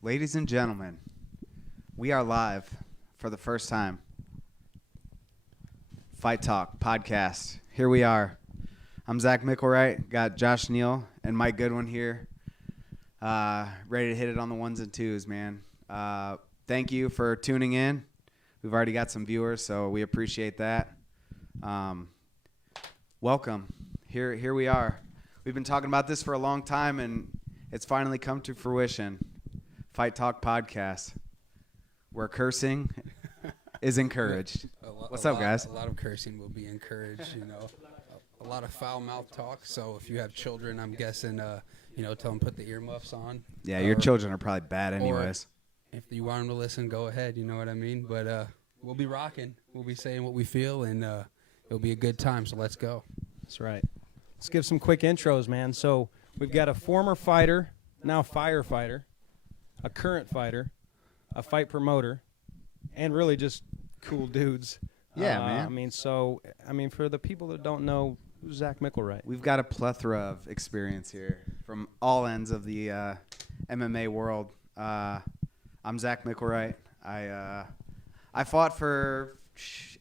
Ladies and gentlemen, we are live for the first time. FightTalk podcast. Here we are. I'm Zach Mickelwright. Got Josh Neal and Mike Goodwin here. Ready to hit it on the ones and twos, man. Thank you for tuning in. We've already got some viewers, so we appreciate that. Welcome. Here we are. We've been talking about this for a long time, and it's finally come to fruition. FightTalk podcast, where cursing is encouraged. What's up, guys? A lot of cursing will be encouraged, a lot of foul mouth talk. So if you have children, I'm guessing, tell them put the earmuffs on. Yeah, your children are probably bad anyways. If you want them to listen, go ahead. You know what I mean? But we'll be rocking. We'll be saying what we feel, and it'll be a good time. So let's go. That's right. Let's give some quick intros, man. So we've got a former fighter, now firefighter, a current fighter, a fight promoter, and really just cool dudes. Yeah, man. For the people that don't know, who's Zach Mickelwright? We've got a plethora of experience here from all ends of the MMA world. I'm Zach Mickelwright. I fought for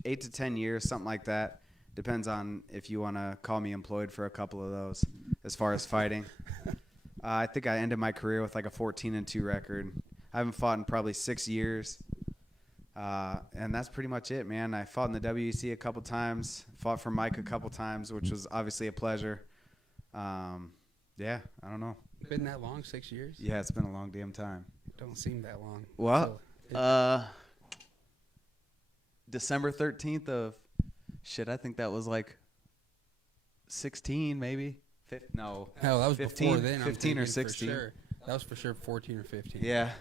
8 to 10 years, something like that. Depends on if you want to call me employed for a couple of those as far as fighting. I think I ended my career with like a 14-2 record. I haven't fought in probably 6 years. And that's pretty much it, man. I fought in the WEC a couple times, fought for Mike a couple times, which was obviously a pleasure. Yeah, I don't know. Been that long, 6 years? Yeah, it's been a long damn time. Don't seem that long. Well, December 13th of, I think that was like 16 maybe. No. Hell, that was 15, before then. 15 or 16. Sure. That was for sure 14 or 15. Yeah.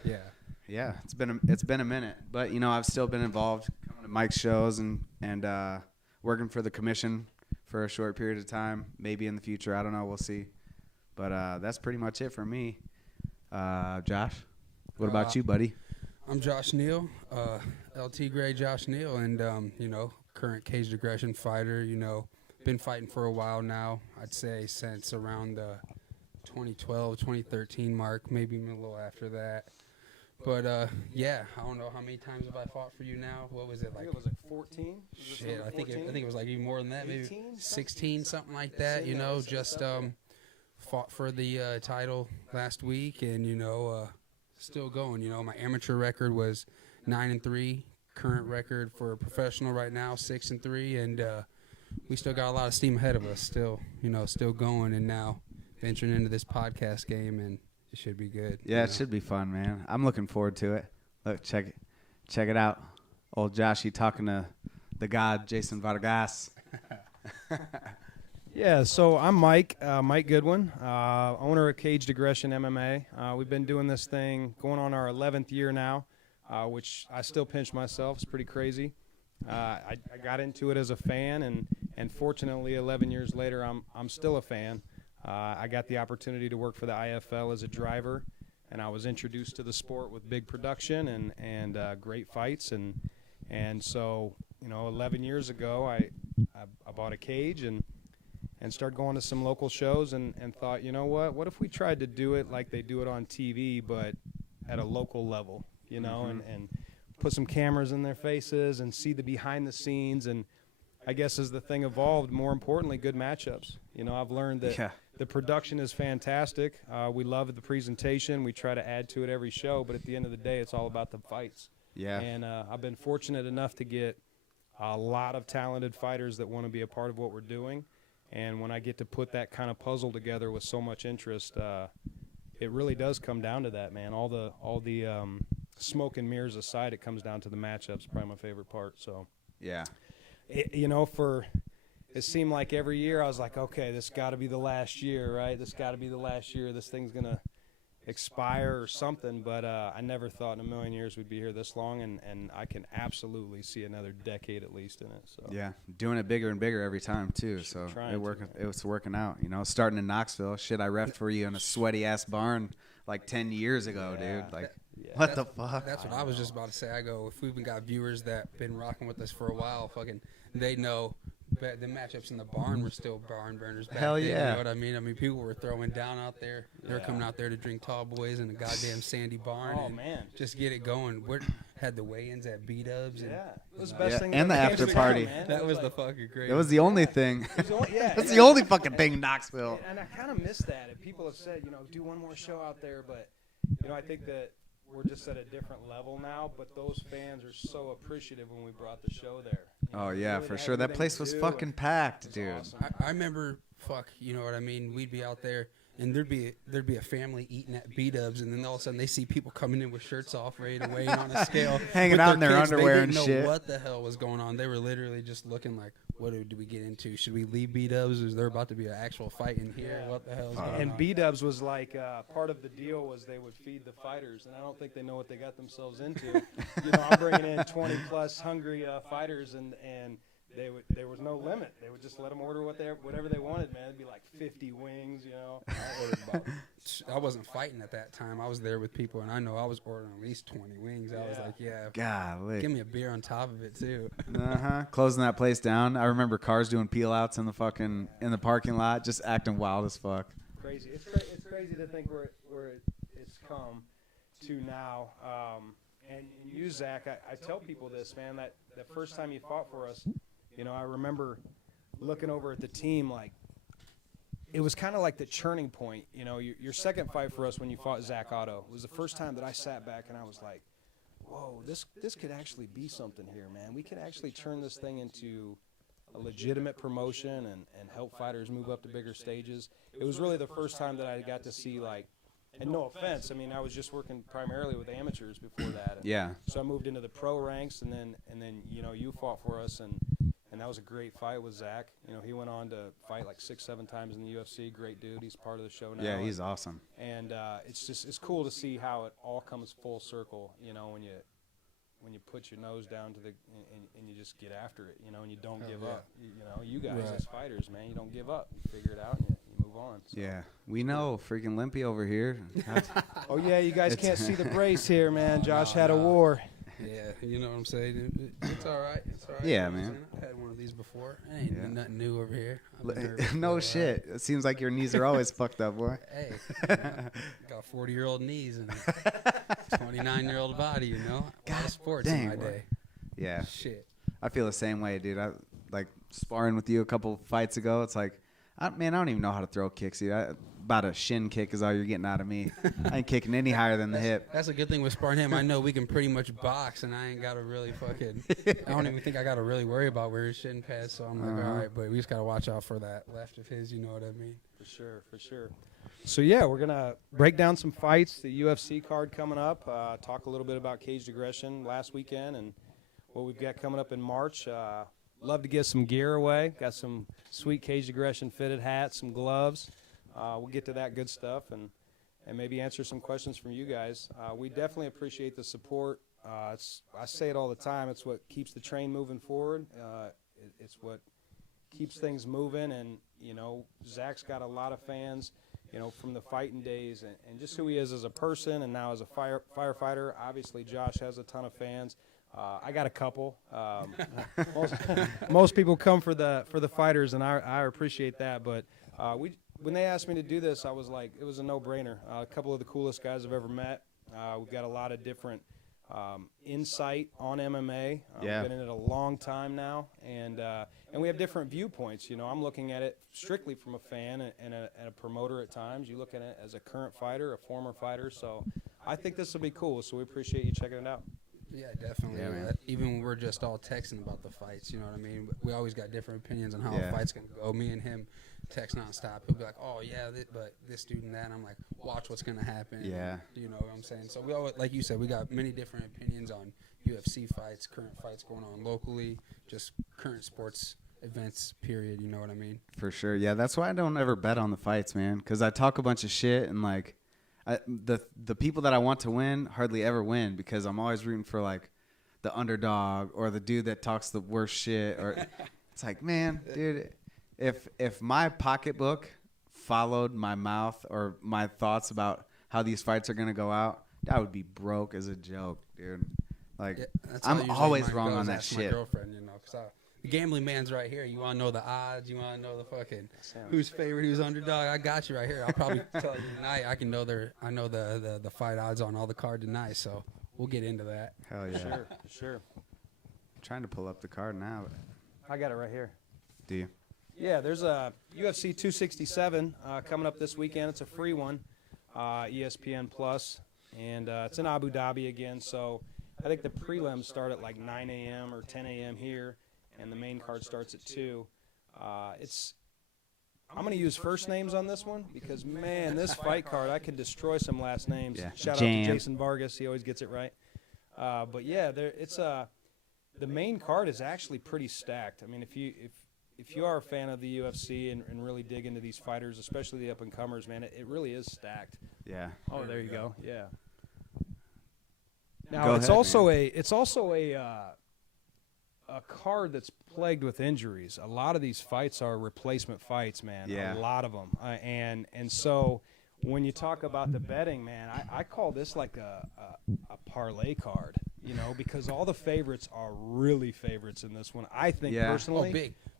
Yeah, it's been a minute, but I've still been involved, coming to Mike's shows and working for the commission for a short period of time. Maybe in the future, I don't know, we'll see. But that's pretty much it for me. Josh, what about you, buddy? I'm Josh Neal, LT Gray Josh Neal, and current caged aggression fighter. Been fighting for a while now. I'd say since around the 2012, 2013 mark, maybe even a little after that. But, I don't know how many times have I fought for you now. What was it, like? I think it was like 14. Shit, I think it was like even more than that, 18, maybe 16, something like that. Just fought for the title last week, and still going. My amateur record was 9-3. Current record for professional right now 6-3, and we still got a lot of steam ahead of us. Still going, and now venturing into this podcast game, and it should be good. Yeah, it should be fun, man. I'm looking forward to it. Look, check it out. Old Joshy talking to the god, Jason Vargas. Yeah, so I'm Mike Goodwin, owner of Caged Aggression MMA. We've been doing this thing going on our 11th year now, which I still pinch myself. It's pretty crazy. I got into it as a fan, and fortunately 11 years later I'm still a fan. I got the opportunity to work for the IFL as a driver, and I was introduced to the sport with big production and great fights, and so 11 years ago I bought a cage and started going to some local shows and thought, what if we tried to do it like they do it on TV but at a local level, and put some cameras in their faces and see the behind the scenes, and I guess as the thing evolved, more importantly, good matchups. I've learned that the production is fantastic. We love the presentation. We try to add to it every show, but at the end of the day, it's all about the fights. Yeah. And I've been fortunate enough to get a lot of talented fighters that want to be a part of what we're doing. And when I get to put that kind of puzzle together with so much interest, it really does come down to that, man. All the smoke and mirrors aside, it comes down to the matchups. Probably my favorite part. So Yeah. It seemed like every year I was like, okay, this got to be the last year, right? This got to be the last year. This thing's gonna expire or something. But I never thought in a million years we'd be here this long, and I can absolutely see another decade at least in it. So Yeah, doing it bigger and bigger every time too. So it was working out. Starting in Knoxville. Shit, I reffed for you in a sweaty ass barn like 10 years ago, dude. Like, what the fuck? That's what I was just about to say. I go, if we've got viewers that been rocking with us for a while, fucking, they know the matchups in the barn were still barn burners back Hell then, yeah. you know what I mean? I mean, people were throwing down out there. They were coming out there to drink tall boys in a goddamn sandy barn. Oh, and man. just get it going. We had the weigh-ins at B-dubs. And Yeah, it was the best thing. And that the ever after came to party. town, man. that was the like, fucking great. It was the only thing. it was only- yeah, That's yeah. the only fucking thing in Knoxville. And I kind of miss that. And people have said, do one more show out there, but I think that we're just at a different level now. But those fans are so appreciative when we brought the show there. Oh yeah, really for had sure. That everything place to was do, fucking and packed, it was dude. awesome. I remember, you know what I mean? We'd be out there, and there'd be a family eating at B-dubs, and then all of a sudden they see people coming in with shirts off, ready to weigh in on a scale. Hanging with out in their kids. underwear they and didn't shit. know what the hell was going on. They were literally just looking like, what do we get into? Should we leave B-dubs? Is there about to be an actual fight in here? Yeah. What the hell is going on? And B-dubs was like part of the deal was they would feed the fighters, and I don't think they know what they got themselves into. I'm bringing in 20-plus hungry fighters, and there was no limit. They would just let them order whatever they wanted, man. It'd be like 50 wings, I ordered I wasn't fighting at that time. I was there with people, and I know I was ordering at least 20 wings. I was Yeah. like, yeah, Golly. give me a beer on top of it too. Closing that place down. I remember cars doing peel outs in the parking lot, just acting wild as fuck. Crazy. It's crazy to think where it's come to now. And you, Zach, I tell people this, man, that the first time you fought for us, I remember looking over at the team like it was kind of like the churning point. Your second fight for us when you fought Zach Otto was the first time that I sat back and I was like, whoa, this could actually be something here, man. We could actually turn this thing into a legitimate promotion and help fighters move up to bigger stages. It was really the first time that I got to see, like, and no offense, I mean, I was just working primarily with amateurs before that. Yeah. So I moved into the pro ranks, and then you fought for us, and that was a great fight with Zach. He went on to fight like 6-7 times in the UFC. Great dude. He's part of the show now. Yeah, he's awesome. And it's cool to see how it all comes full circle. When you put your nose down to and you just get after it. And you don't give up. You guys as fighters, man, you don't give up. You figure it out and you move on. So. Yeah, we know. Freaking Limpy over here. Oh yeah, you guys can't see the brace here, man. Josh had a war. Yeah, you know what I'm saying? It's all right. It's all right. Yeah, man. I've had one of these before. Ain't nothing new over here. No shit. It seems like your knees are always fucked up, boy. Hey, got 40-year-old knees and a 29-year-old body, A lot of sports in my day. Yeah. Shit. I feel the same way, dude. I like sparring with you a couple fights ago. It's like, I don't even know how to throw kicks, dude. About a shin kick is all you're getting out of me. I ain't kicking any higher than the hip. That's a good thing with sparring him. I know we can pretty much box, and I ain't got to really I don't even think I got to really worry about where his shin pads. So I'm like, all right, but we just got to watch out for that left of his. You know what I mean? For sure. So yeah, we're gonna break down some fights. The UFC card coming up. Talk a little bit about caged aggression last weekend and what we've got coming up in March. Love to get some gear away. Got some sweet caged aggression fitted hats, some gloves. We'll get to that good stuff and maybe answer some questions from you guys. We definitely appreciate the support. I say it all the time. It's what keeps the train moving forward. It's what keeps things moving. And, Zach's got a lot of fans, from the fighting days and just who he is as a person and now as a firefighter. Obviously, Josh has a ton of fans. I got a couple. Most people come for the fighters, and I appreciate that. But when they asked me to do this, I was like, it was a no-brainer. A couple of the coolest guys I've ever met. We've got a lot of different insight on MMA. Yeah. Been in it a long time now, and we have different viewpoints. I'm looking at it strictly from a fan and a promoter at times. You look at it as a current fighter, a former fighter. So I think this will be cool. So we appreciate you checking it out. Yeah, definitely. Yeah, man. Even when we're just all texting about the fights, you know what I mean? We always got different opinions on how Yeah. a fight's going to go. Me and him text nonstop. He'll be like, oh, yeah, but this dude and that. And I'm like, watch what's going to happen. Yeah. You know what I'm saying? So we always, like you said, we got many different opinions on UFC fights, current fights going on locally, just current sports events, period. You know what I mean? For sure. Yeah, that's why I don't ever bet on the fights, man. Because I talk a bunch of shit and, like, the people that I want to win hardly ever win because I'm always rooting for, like, the underdog or the dude that talks the worst shit. Or it's like, man, dude, if my pocketbook followed my mouth or my thoughts about how these fights are going to go out, I would be broke as a joke, dude. Like, Yeah, that's how I'm usually always mine wrong goes. on that Ask shit. My girlfriend, because the gambling man's right here. You want to know the odds? You want to know the fucking who's favorite, who's underdog? I got you right here. I'll probably tell you tonight. I know the fight odds on all the card tonight, so we'll get into that. Hell yeah. Sure. I'm trying to pull up the card now. I got it right here. Do you? Yeah, there's a UFC 267 coming up this weekend. It's a free one, ESPN Plus, and it's in Abu Dhabi again. So I think the prelims start at like 9 a.m. or 10 a.m. here, and the main card starts at 2. I'm going to use first names on this one because, man, this fight card, I can destroy some last names. Yeah. Shout out to Jason Vargas. He always gets it right. But, yeah, the main card is actually pretty stacked. I mean, if you are a fan of the UFC and really dig into these fighters, especially the up-and-comers, man, it really is stacked. Yeah. Oh, there you go. Yeah. Go Now, it's ahead, also man. a card that's plagued with injuries. A lot of these fights are replacement fights, man. Yeah. A lot of them. And so when you talk about the betting, man, I call this like a parlay card, you know, because all the favorites are really favorites in this one. I think personally. Oh,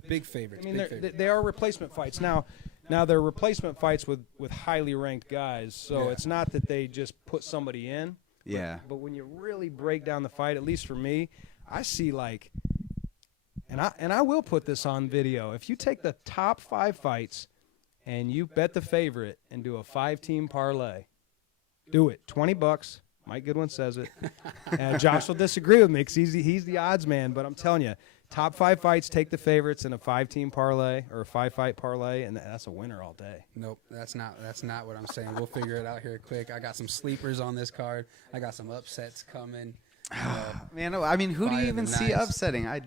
big favorites. I mean, they are replacement fights. Now they're replacement fights with highly ranked guys, so it's not that they just put somebody in. Yeah. But when you really break down the fight, at least for me, I see like, and I will put this on video. If you take the top 5 fights and you bet the favorite and do a 5-team parlay, do it. $20. Mike Goodwin says it. Josh will disagree with me because he's the odds man, but I'm telling you, top 5 fights, take the favorites in a 5-team parlay or a 5-fight parlay, and that's a winner all day. Nope, that's not what I'm saying. We'll figure it out here quick. I got some sleepers on this card. I got some upsets coming. Man, I mean, who do you Fight of even the see nights. upsetting? I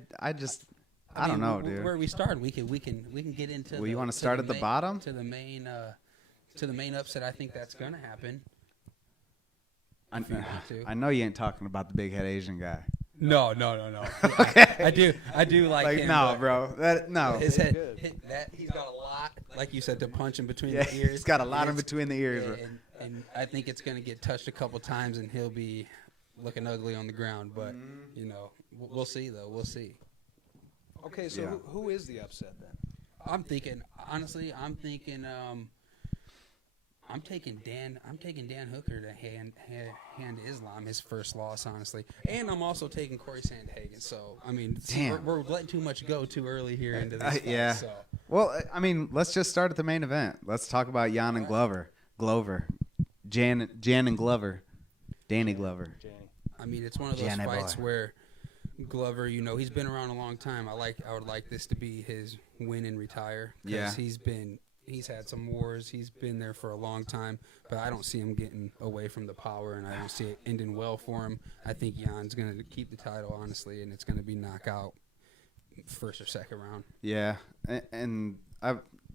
don't know, dude. Where we start, we can get into. Well, you want to start at the bottom? To the main upset. I think that's gonna happen. I know you ain't talking about the big head Asian guy. No. Okay. I do like him. No, bro. No. His head, he's got a lot, like you said, to punch in between the ears. He's got a lot in between the ears, bro. And I think it's gonna get touched a couple times, and he'll be looking ugly on the ground. But you know, we'll see though. We'll see. Okay, so who is the upset then? I'm thinking I'm taking Dan Hooker to hand Islam his first loss, honestly, and I'm also taking Corey Sandhagen. So I mean, we're letting too much go too early here into this fight. Yeah. So. Well, I mean, let's just start at the main event. Let's talk about Jan and Glover, Jan and Glover, Danny Glover. I mean, it's one of those fights where Glover, you know, he's been around a long time. I would like this to be his win and retire. Yeah. He's had some wars. He's been there for a long time, but I don't see him getting away from the power, and I don't see it ending well for him. I think Jan's going to keep the title, honestly, and it's going to be knockout first or second round. Yeah, and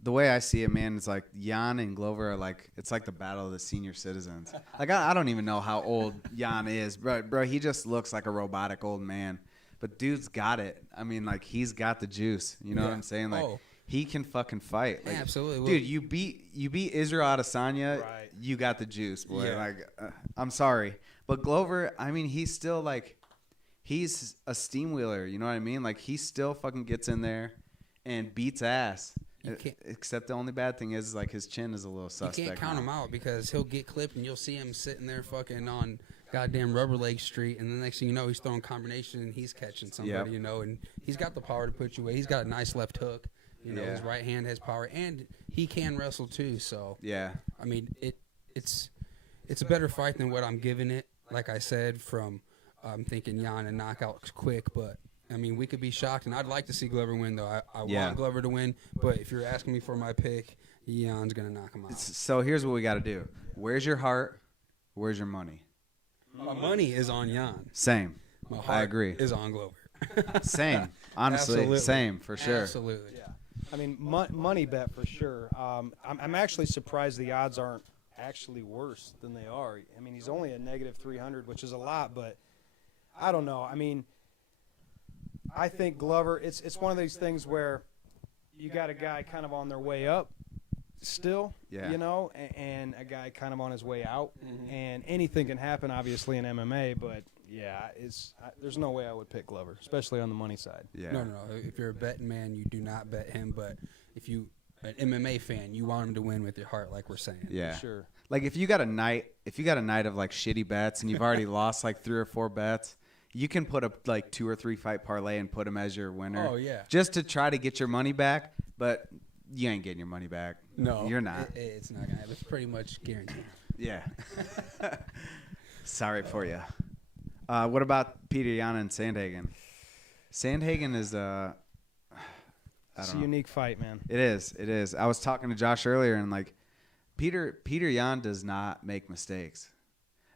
the way I see it, man, is like Jan and Glover are like, it's like the battle of the senior citizens. Like, I don't even know how old Jan is. Bro, he just looks like a robotic old man. But dude's got it. I mean, like, he's got the juice. You know what I'm saying? Like, he can fucking fight. Like, absolutely. Dude, you beat Israel Adesanya, you got the juice, boy. Yeah. Like, I'm sorry. But Glover, I mean, he's still, like, he's a steam wheeler. You know what I mean? Like, he still fucking gets in there and beats ass. Except the only bad thing is, like, his chin is a little suspect. You can't count him out because he'll get clipped and you'll see him sitting there fucking on goddamn Rubber Leg Street, and the next thing you know, he's throwing combination and he's catching somebody, you know, and he's got the power to put you away. He's got a nice left hook. You know, his right hand has power, and he can wrestle too. So I mean, it's a better fight than what I'm giving it. Like I said, I'm thinking Jan and knockout quick, but I mean, we could be shocked, and I'd like to see Glover win though. I want Glover to win, but if you're asking me for my pick, Jan's gonna knock him out. So here's what we got to do. Where's your heart? Where's your money? My money is on Jan. Same. My heart I agree. is on Glover. Same. Honestly, Absolutely. same for sure. Absolutely. Yeah. I mean, money bet for sure. I'm actually surprised the odds aren't actually worse than they are. I mean, he's only a negative 300, which is a lot, but I don't know. I mean, I think Glover, it's one of these things where you got a guy kind of on their way up still, you know, and a guy kind of on his way out. And anything can happen, obviously, in MMA, but, yeah, there's no way I would pick Glover, especially on the money side. Yeah. No. If you're a betting man, you do not bet him. But if you an MMA fan, you want him to win with your heart, like we're saying. Yeah. For sure. Like if you got a night of like shitty bets and you've already lost like 3 or 4 bets, you can put up like 2 or 3 fight parlay and put him as your winner. Oh yeah. Just to try to get your money back, but you ain't getting your money back. No, you're not. It's not gonna happen. It's pretty much guaranteed. Yeah. Sorry for you. What about Peter Yan and Sandhagen? Sandhagen is It's a unique fight, man. It is. I was talking to Josh earlier, and like Peter Yan does not make mistakes.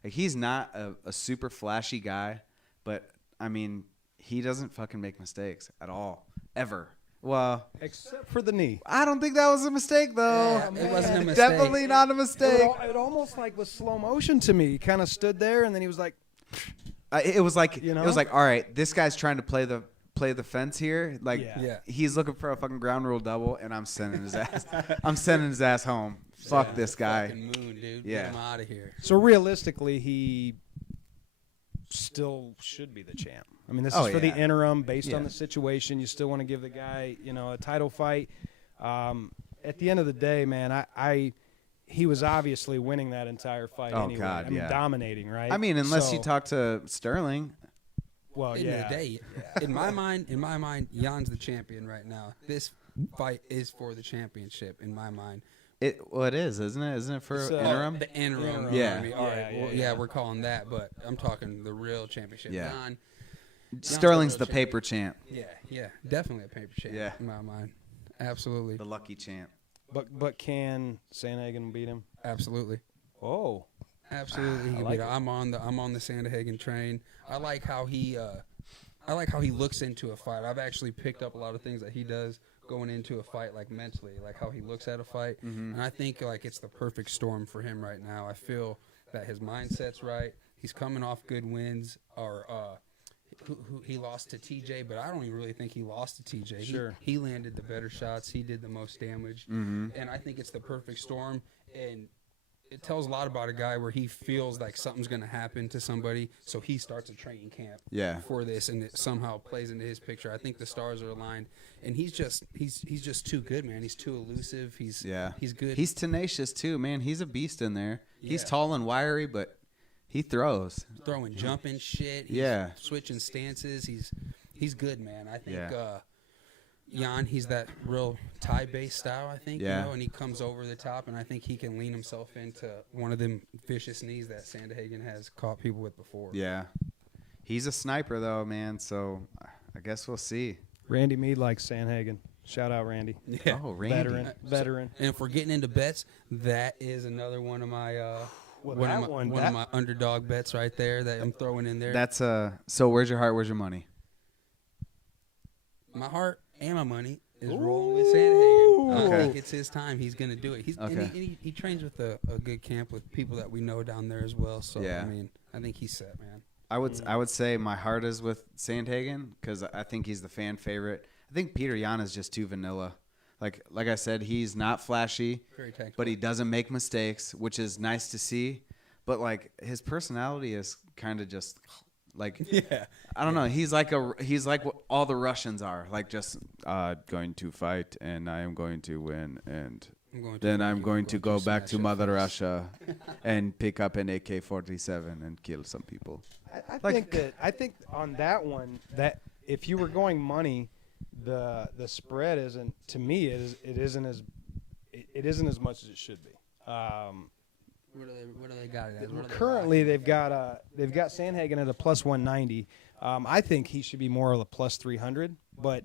Like he's not a super flashy guy, but I mean he doesn't fucking make mistakes at all, ever. Well, except for the knee. I don't think that was a mistake though. Yeah, it wasn't a mistake. Definitely not a mistake. It almost like was slow motion to me. He kind of stood there, and then he was like, It was like You know? it was like, all right, this guy's trying to play the fence here. Like Yeah. he's looking for a fucking ground rule double, and I'm sending his ass. I'm sending his ass home. Fuck this guy. Fucking moon, dude. Yeah. Get him out of here. so realistically, he still should be the champ. I mean, this is for the interim, based on the situation. You still want to give the guy, a title fight. At the end of the day, man, he was obviously winning that entire fight Oh, anyway. God, I mean, yeah. dominating, right? I mean, unless you So- talk to Sterling. Well, End yeah. of the day, in my mind, Jan's the champion right now. This fight is for the championship in my mind. It is, isn't it? Isn't it for It's, interim? The interim. Yeah. I mean, all right. Yeah, Well, yeah. we're calling that, but I'm talking the real championship. Yeah. Jan, Sterling's real the champion. paper champ, Yeah, definitely a paper champ. Yeah. In my mind, absolutely, the lucky champ. But can Sandhagen beat him? absolutely. Oh, Absolutely, he can like beat it. it. I'm on the Sandhagen train. I like how he looks into a fight. I've actually picked up a lot of things that he does going into a fight, like mentally, like how he looks at a fight. And I think like it's the perfect storm for him right now. I feel that his mindset's right. He's coming off good wins. He lost to TJ, but I don't even really think he lost to TJ. Sure. He landed the better shots. He did the most damage. And I think it's the perfect storm. And it tells a lot about a guy where he feels like something's going to happen to somebody, so he starts a training camp Yeah. for this, and it somehow plays into his picture. I think the stars are aligned, and he's just too good, man. He's too elusive. He's good. He's tenacious too, man. He's a beast in there. He's Yeah. tall and wiry, but he throws. throwing jumping shit. He's Yeah. switching stances. He's good, man. I think Yeah. Jan, he's that real Thai-based style, I think, Yeah. and he comes over the top, and I think he can lean himself into one of them vicious knees that Sandhagen has caught people with before. Yeah. He's a sniper though, man. So I guess we'll see. Randy Mead likes Sandhagen. Shout out, Randy. Yeah. Oh, Randy. Veteran. And if we're getting into bets, that is another one of my Well, one that of my one- one that- of my underdog bets right there that I'm throwing in there. That's so where's your heart, where's your money? My heart and my money is rolling with Sandhagen. I Okay. think it's his time. He's going to do it. Okay. And he trains with a good camp with people that we know down there as well. So, Yeah. I mean, I think he's set, man. I would say my heart is with Sandhagen because I think he's the fan favorite. I think Peter Yan is just too vanilla. Like I said, he's not flashy, Very technical. but he doesn't make mistakes, which is nice to see. But like his personality is kind of just like Yeah. I don't know. He's like what all the Russians are, like just going to fight and I am going to win and then I'm going to go back to Mother Russia and pick up an AK-47 and kill some people. I think on that one, that if you were going money, the spread isn't, to me, it isn't as much as it should be. What do they got it as? What are they Currently, they've got Sandhagen at a plus 190. I think he should be more of a plus 300. But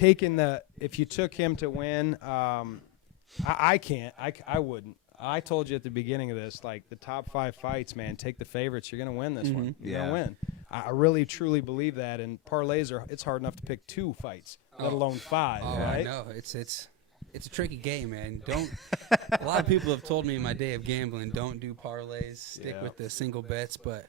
if you took him to win, I can't. I wouldn't. I told you at the beginning of this, like the top 5 fights, man, take the favorites. You're gonna win this one. You're gonna win. I really truly believe that. And parlays it's hard enough to pick 2 fights, let alone 5. Oh, right? I know. It's a tricky game, man. A lot of people have told me in my day of gambling, don't do parlays, stick with the single bets, but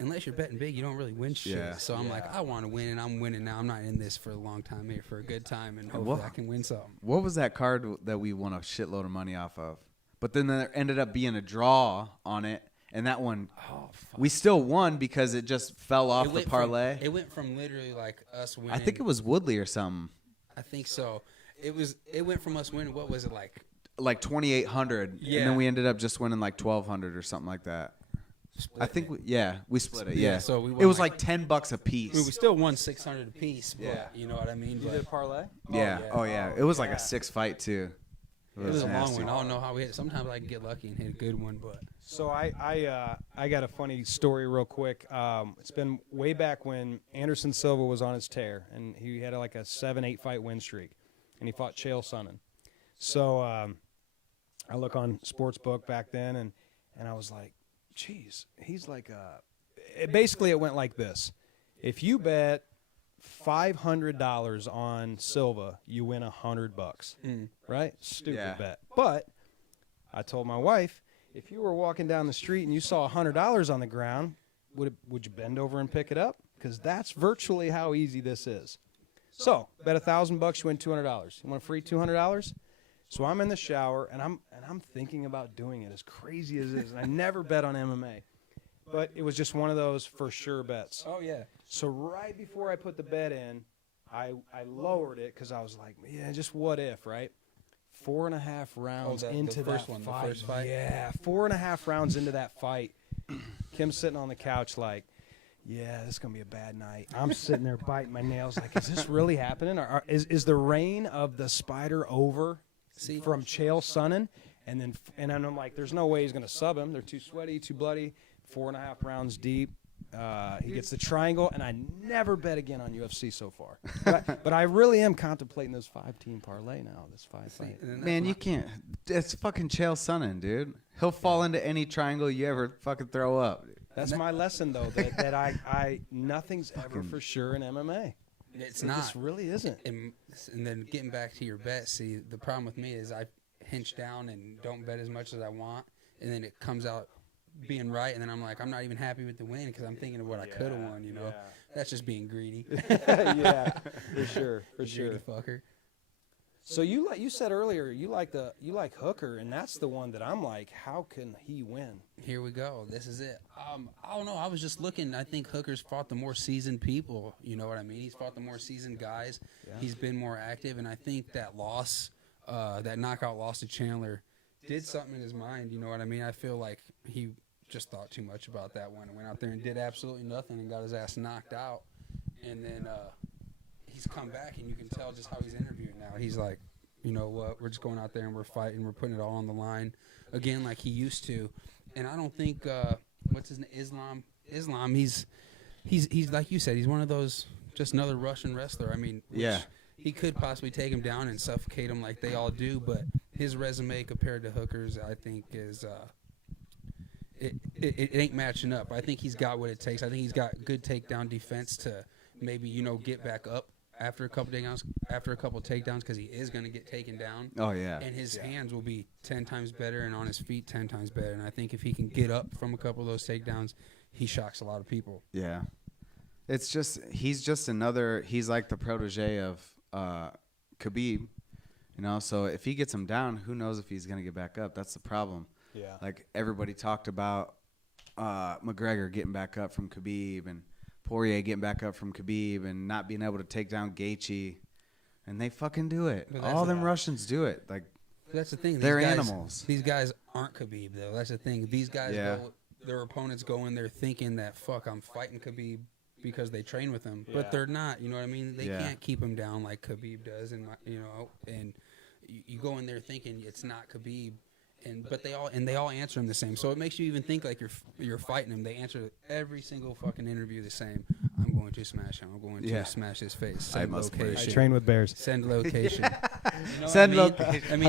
unless you're betting big, you don't really win shit. Yeah. So I'm like, I want to win, and I'm winning now. I'm not in this for a long time, I'm here for a good time, and hopefully I can win something. What was that card that we won a shitload of money off of? But then there ended up being a draw on it, and that one Oh, fuck. we still won because it just fell off the went parlay. It went from literally like us winning. I think it was Woodley or something. I think so. It went from us winning. What was it like? Like 2,800, Yeah. and then we ended up just winning like 1,200 or something like that. I think we split it. Yeah, so we won it was like- like $10 a I piece. mean, we still won 600 apiece. But, Yeah. you know what I mean. You But did a parlay? yeah. yeah. Oh yeah. It was like a 6 fight too. it was a long nasty. one. I don't know how we hit. Sometimes I can get lucky and hit a good one, but So I got a funny story real quick. It's been way back when Anderson Silva was on his tear, and he had like a 7-8 fight win streak, and he fought Chael Sonnen. So I look on Sportsbook back then, and I was like, geez, he's like basically it went like this. If you bet $500 on Silva, you win $100, right? Stupid Yeah. bet. But I told my wife, if you were walking down the street and you saw $100 on the ground, would you bend over and pick it up? Because that's virtually how easy this is. So bet $1,000, you win $200. You want a free $200? So I'm in the shower and I'm thinking about doing it, as crazy as it is. And I never bet on MMA, but it was just one of those for sure bets. oh yeah. So right before I put the bet in, I lowered it because I was like, yeah, just what if, right? 4.5 rounds the into first that one, the fight. first fight? Yeah, 4.5 rounds into that fight. Kim's sitting on the couch like, yeah, this is going to be a bad night. I'm sitting there biting my nails like, is this really happening? Or is the reign of the spider over from Chael Sonnen? And I'm like, there's no way he's going to sub him. They're too sweaty, too bloody. 4.5 rounds deep. He gets the triangle, and I never bet again on UFC so far. But I really am contemplating this 5-team parlay now, this 5-fight. Man, you can't. It's fucking Chael Sonnen, dude. He'll fall into any triangle you ever fucking throw up. That's my lesson, though, that I nothing's ever for sure in MMA. It's It not. just really isn't. And then getting back to your bet, see, the problem with me is I hinge down and don't bet as much as I want, and then it comes out being right, and then I'm like, I'm not even happy with the win because I'm thinking of what I could have won, you know? That's just being greedy. Yeah, for sure, for Greedy sure. fucker. So you said earlier you like Hooker, and that's the one that I'm like, how can he win? Here we go. This is it. I don't know. I was just looking. I think Hooker's fought the more seasoned people. You know what I mean? He's fought the more seasoned guys. Yeah. He's been more active, and I think that loss, that knockout loss to Chandler, did something in his mind. You know what I mean? I feel like he just thought too much about that one and went out there and did absolutely nothing and got his ass knocked out. And then he's come back, and you can tell just how he's interviewing now. He's like, you know what? We're just going out there and we're fighting. We're putting it all on the line again, like he used to. And I don't think what's his name, Islam. He's like you said. He's one of those, just another Russian wrestler. I mean, Yeah. he could possibly take him down and suffocate him like they all do. But his resume compared to Hooker's, I think, is it ain't matching up. I think he's got what it takes. I think he's got good takedown defense to maybe, you know, get back up after a couple takedowns, because he is going to get taken down. Oh yeah. And his hands will be 10 times better, and on his feet 10 times better. And I think if he can get up from a couple of those takedowns, he shocks a lot of people. Yeah. It's just he's like the protege of Khabib, you know. So if he gets him down, who knows if he's gonna get back up? That's the problem. Yeah. Like everybody talked about McGregor getting back up from Khabib and Poirier getting back up from Khabib and not being able to take down Gaethje, and they fucking do it. But that's All them Russians do it. Like That's the thing. they're animals. These guys aren't Khabib, though. That's the thing. These guys, Yeah. their opponents go in there thinking that, fuck, I'm fighting Khabib because they train with him. Yeah. But they're not. You know what I mean? They Yeah. can't keep him down like Khabib does. And, you know, and you go in there thinking it's not Khabib. But they all answer him the same. So it makes you even think like you're fighting him. They answer every single fucking interview the same. I'm going to smash him. I'm going to smash his face. Send location. I train with bears. Send location. You know Send what I mean? location. I mean,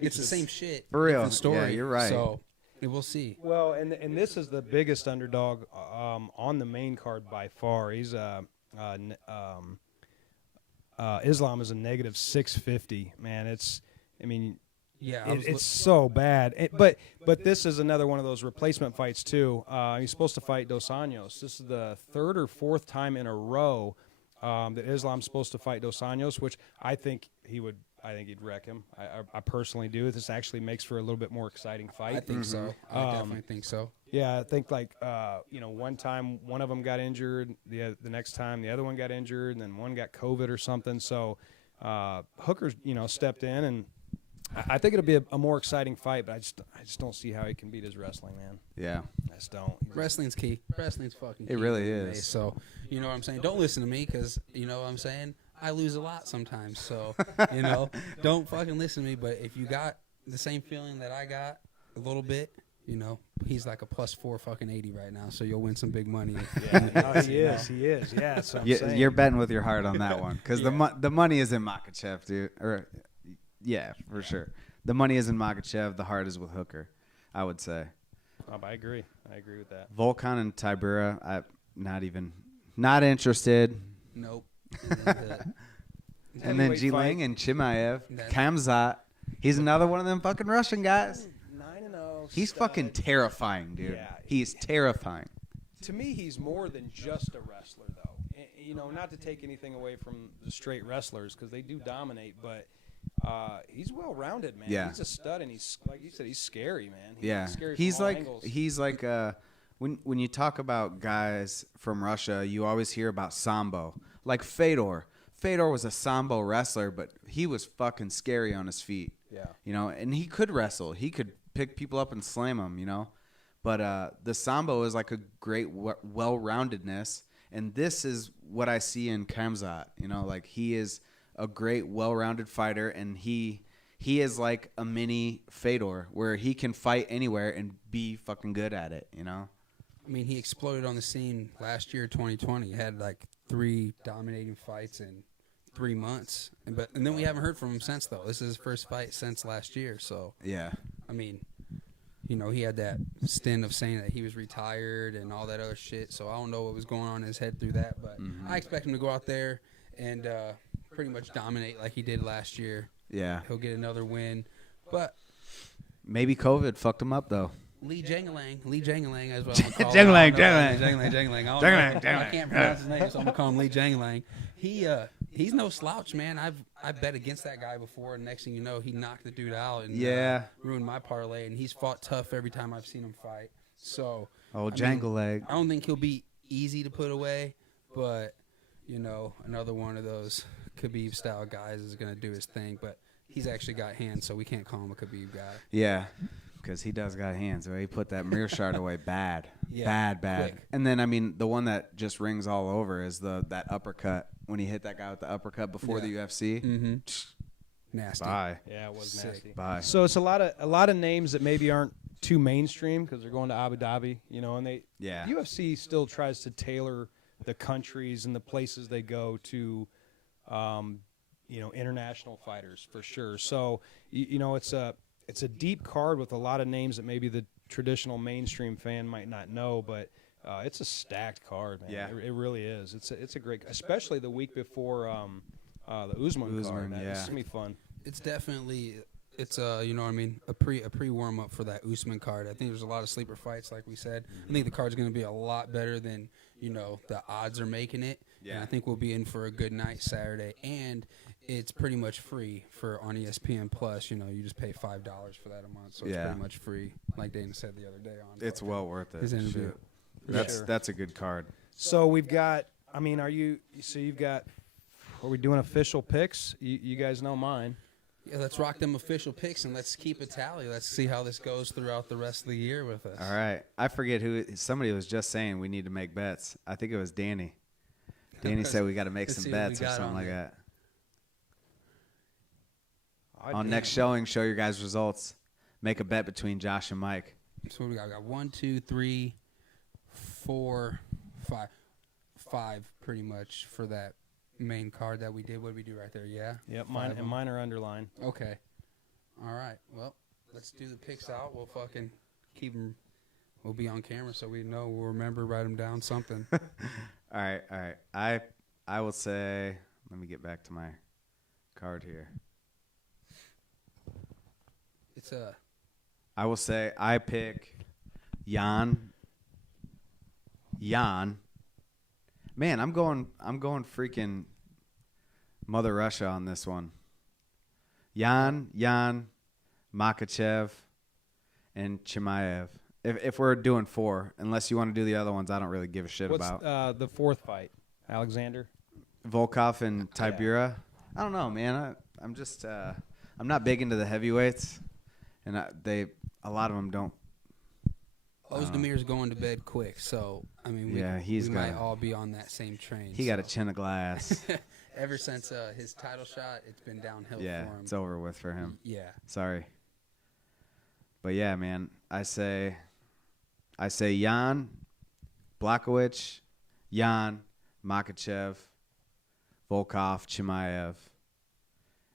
it's the same shit. For real. different story. Yeah, you're right. So we'll see. Well, and this is the biggest underdog on the main card by far. He's Islam is a negative 650. Man, Yeah, it's so bad. But this is another one of those replacement fights too. He's supposed to fight Dos Anjos. This is the third or fourth time in a row that Islam's supposed to fight Dos Anjos, which I think he would I think he'd wreck him. I personally do. This actually makes for a little bit more exciting fight. I think so. I definitely think so. Yeah, I think like one time one of them got injured, the next time the other one got injured, and then one got COVID or something. So Hooker's stepped in, and I think it'll be a more exciting fight. But I just don't see how he can beat his wrestling, man. Yeah. I just don't. Wrestling's key. Wrestling's fucking key. It really in MMA. is. So, you know what I'm saying? Don't listen to me because, you know what I'm saying? I lose a lot sometimes. So, don't fucking listen to me. But if you got the same feeling that I got a little bit, he's like a +4 fucking 80 right now. So you'll win some big money. He is. Yeah, so I'm saying. You're betting with your heart on that one because the money is in Makhachev, dude. Yeah, for sure. The money is in Makhachev. The heart is with Hooker, I would say. I agree. I agree with that. Volkan and Tybura, I'm not interested. Nope. And then Jiling and Chimaev, Khamzat. He's another one of them fucking Russian guys. 9-0. He's fucking terrifying, dude. Yeah. He's terrifying. To me, he's more than just a wrestler, though. Not to take anything away from the straight wrestlers because they do dominate, but he's well-rounded, man. Yeah. He's a stud, and he's like you said, he's scary, man. Scary He's from all like angles. when you talk about guys from Russia, you always hear about sambo. Like Fedor. Fedor was a sambo wrestler, but he was fucking scary on his feet. Yeah. And he could wrestle. He could pick people up and slam them, But the sambo is like a great well-roundedness, and this is what I see in Khamzat. Like he is a great well-rounded fighter, and he is like a mini Fedor where he can fight anywhere and be fucking good at it, I mean, he exploded on the scene last year, 2020. He had like 3 dominating fights in 3 months. And then we haven't heard from him since, though. This is his first fight since last year. So, yeah. I mean, he had that stint of saying that he was retired and all that other shit. So I don't know what was going on in his head through that. But I expect him to go out there and pretty much dominate like he did last year. Yeah. He'll get another win. But maybe COVID fucked him up, though. Lee Jangalang as well. Jangalang. I can't pronounce his name, so I'm gonna call him Lee Jangalang. He's no slouch, man. I bet against that guy before, and next thing you know, he knocked the dude out and ruined my parlay. And he's fought tough every time I've seen him fight. So Jangalang. I don't think he'll be easy to put away, but another one of those Khabib style guys is gonna do his thing. But he's actually got hands, so we can't call him a Khabib guy. Yeah. Because he does got hands. Right? He put that Mearshart away bad. Yeah, Bad. quick. And then, the one that just rings all over is that uppercut. When he hit that guy with the uppercut before the UFC. Mm-hmm. Nasty. Bye. Yeah, it was Sick. nasty. Bye. So it's a lot of names that maybe aren't too mainstream because they're going to Abu Dhabi, and UFC still tries to tailor the countries and the places they go to, international fighters for sure. So it's a deep card with a lot of names that maybe the traditional mainstream fan might not know, but it's a stacked card, man. Yeah. It really is. It's a great, especially the week before the Usman card. Man. It's gonna be fun. It's definitely a pre warm up for that Usman card. I think there's a lot of sleeper fights, like we said. I think the card's going to be a lot better than the odds are making it. Yeah. And I think we'll be in for a good night Saturday, and it's pretty much free on ESPN Plus. You just pay $5 for that a month, so it's pretty much free. Like Dana said the other day on. It's well worth it. His interview. Shit. That's a good card. So we've got. I mean, you've got. Are we doing official picks? You guys know mine. Yeah, let's rock them official picks and let's keep a tally. Let's see how this goes throughout the rest of the year with us. All right. I forget who. Somebody was just saying we need to make bets. I think it was Danny. Danny said we got to make some bets or something like that. On next showing, show your guys' results. Make a bet between Josh and Mike. So we got 1, 2, 3, 4, 5. 5 pretty much for that main card that we did. What did we do right there? Yeah? Yep, mine are underlined. Okay. All right. Well, let's do the picks out. We'll fucking keep them. We'll be on camera so we know. We'll remember, write them down, something. All right. I will say, let me get back to my card here. I will say I pick Jan. Man, I'm going freaking Mother Russia on this one. Yan, Makachev, and Chimaev. If we're doing 4, unless you want to do the other ones, I don't really give a shit What's about. the 4th fight? Alexander? Volkov and Tybura. I don't know, man. I'm just I'm not big into the heavyweights, and a lot of them don't. Ozdemir's going to bed quick, so I mean, we might all be on that same train. He got a chin of glass. Ever since his title shot, it's been downhill for him. It's over with for him. Yeah. Sorry. But yeah, man, I say Jan, Blachowicz, Jan, Makachev, Volkov, Chimaev,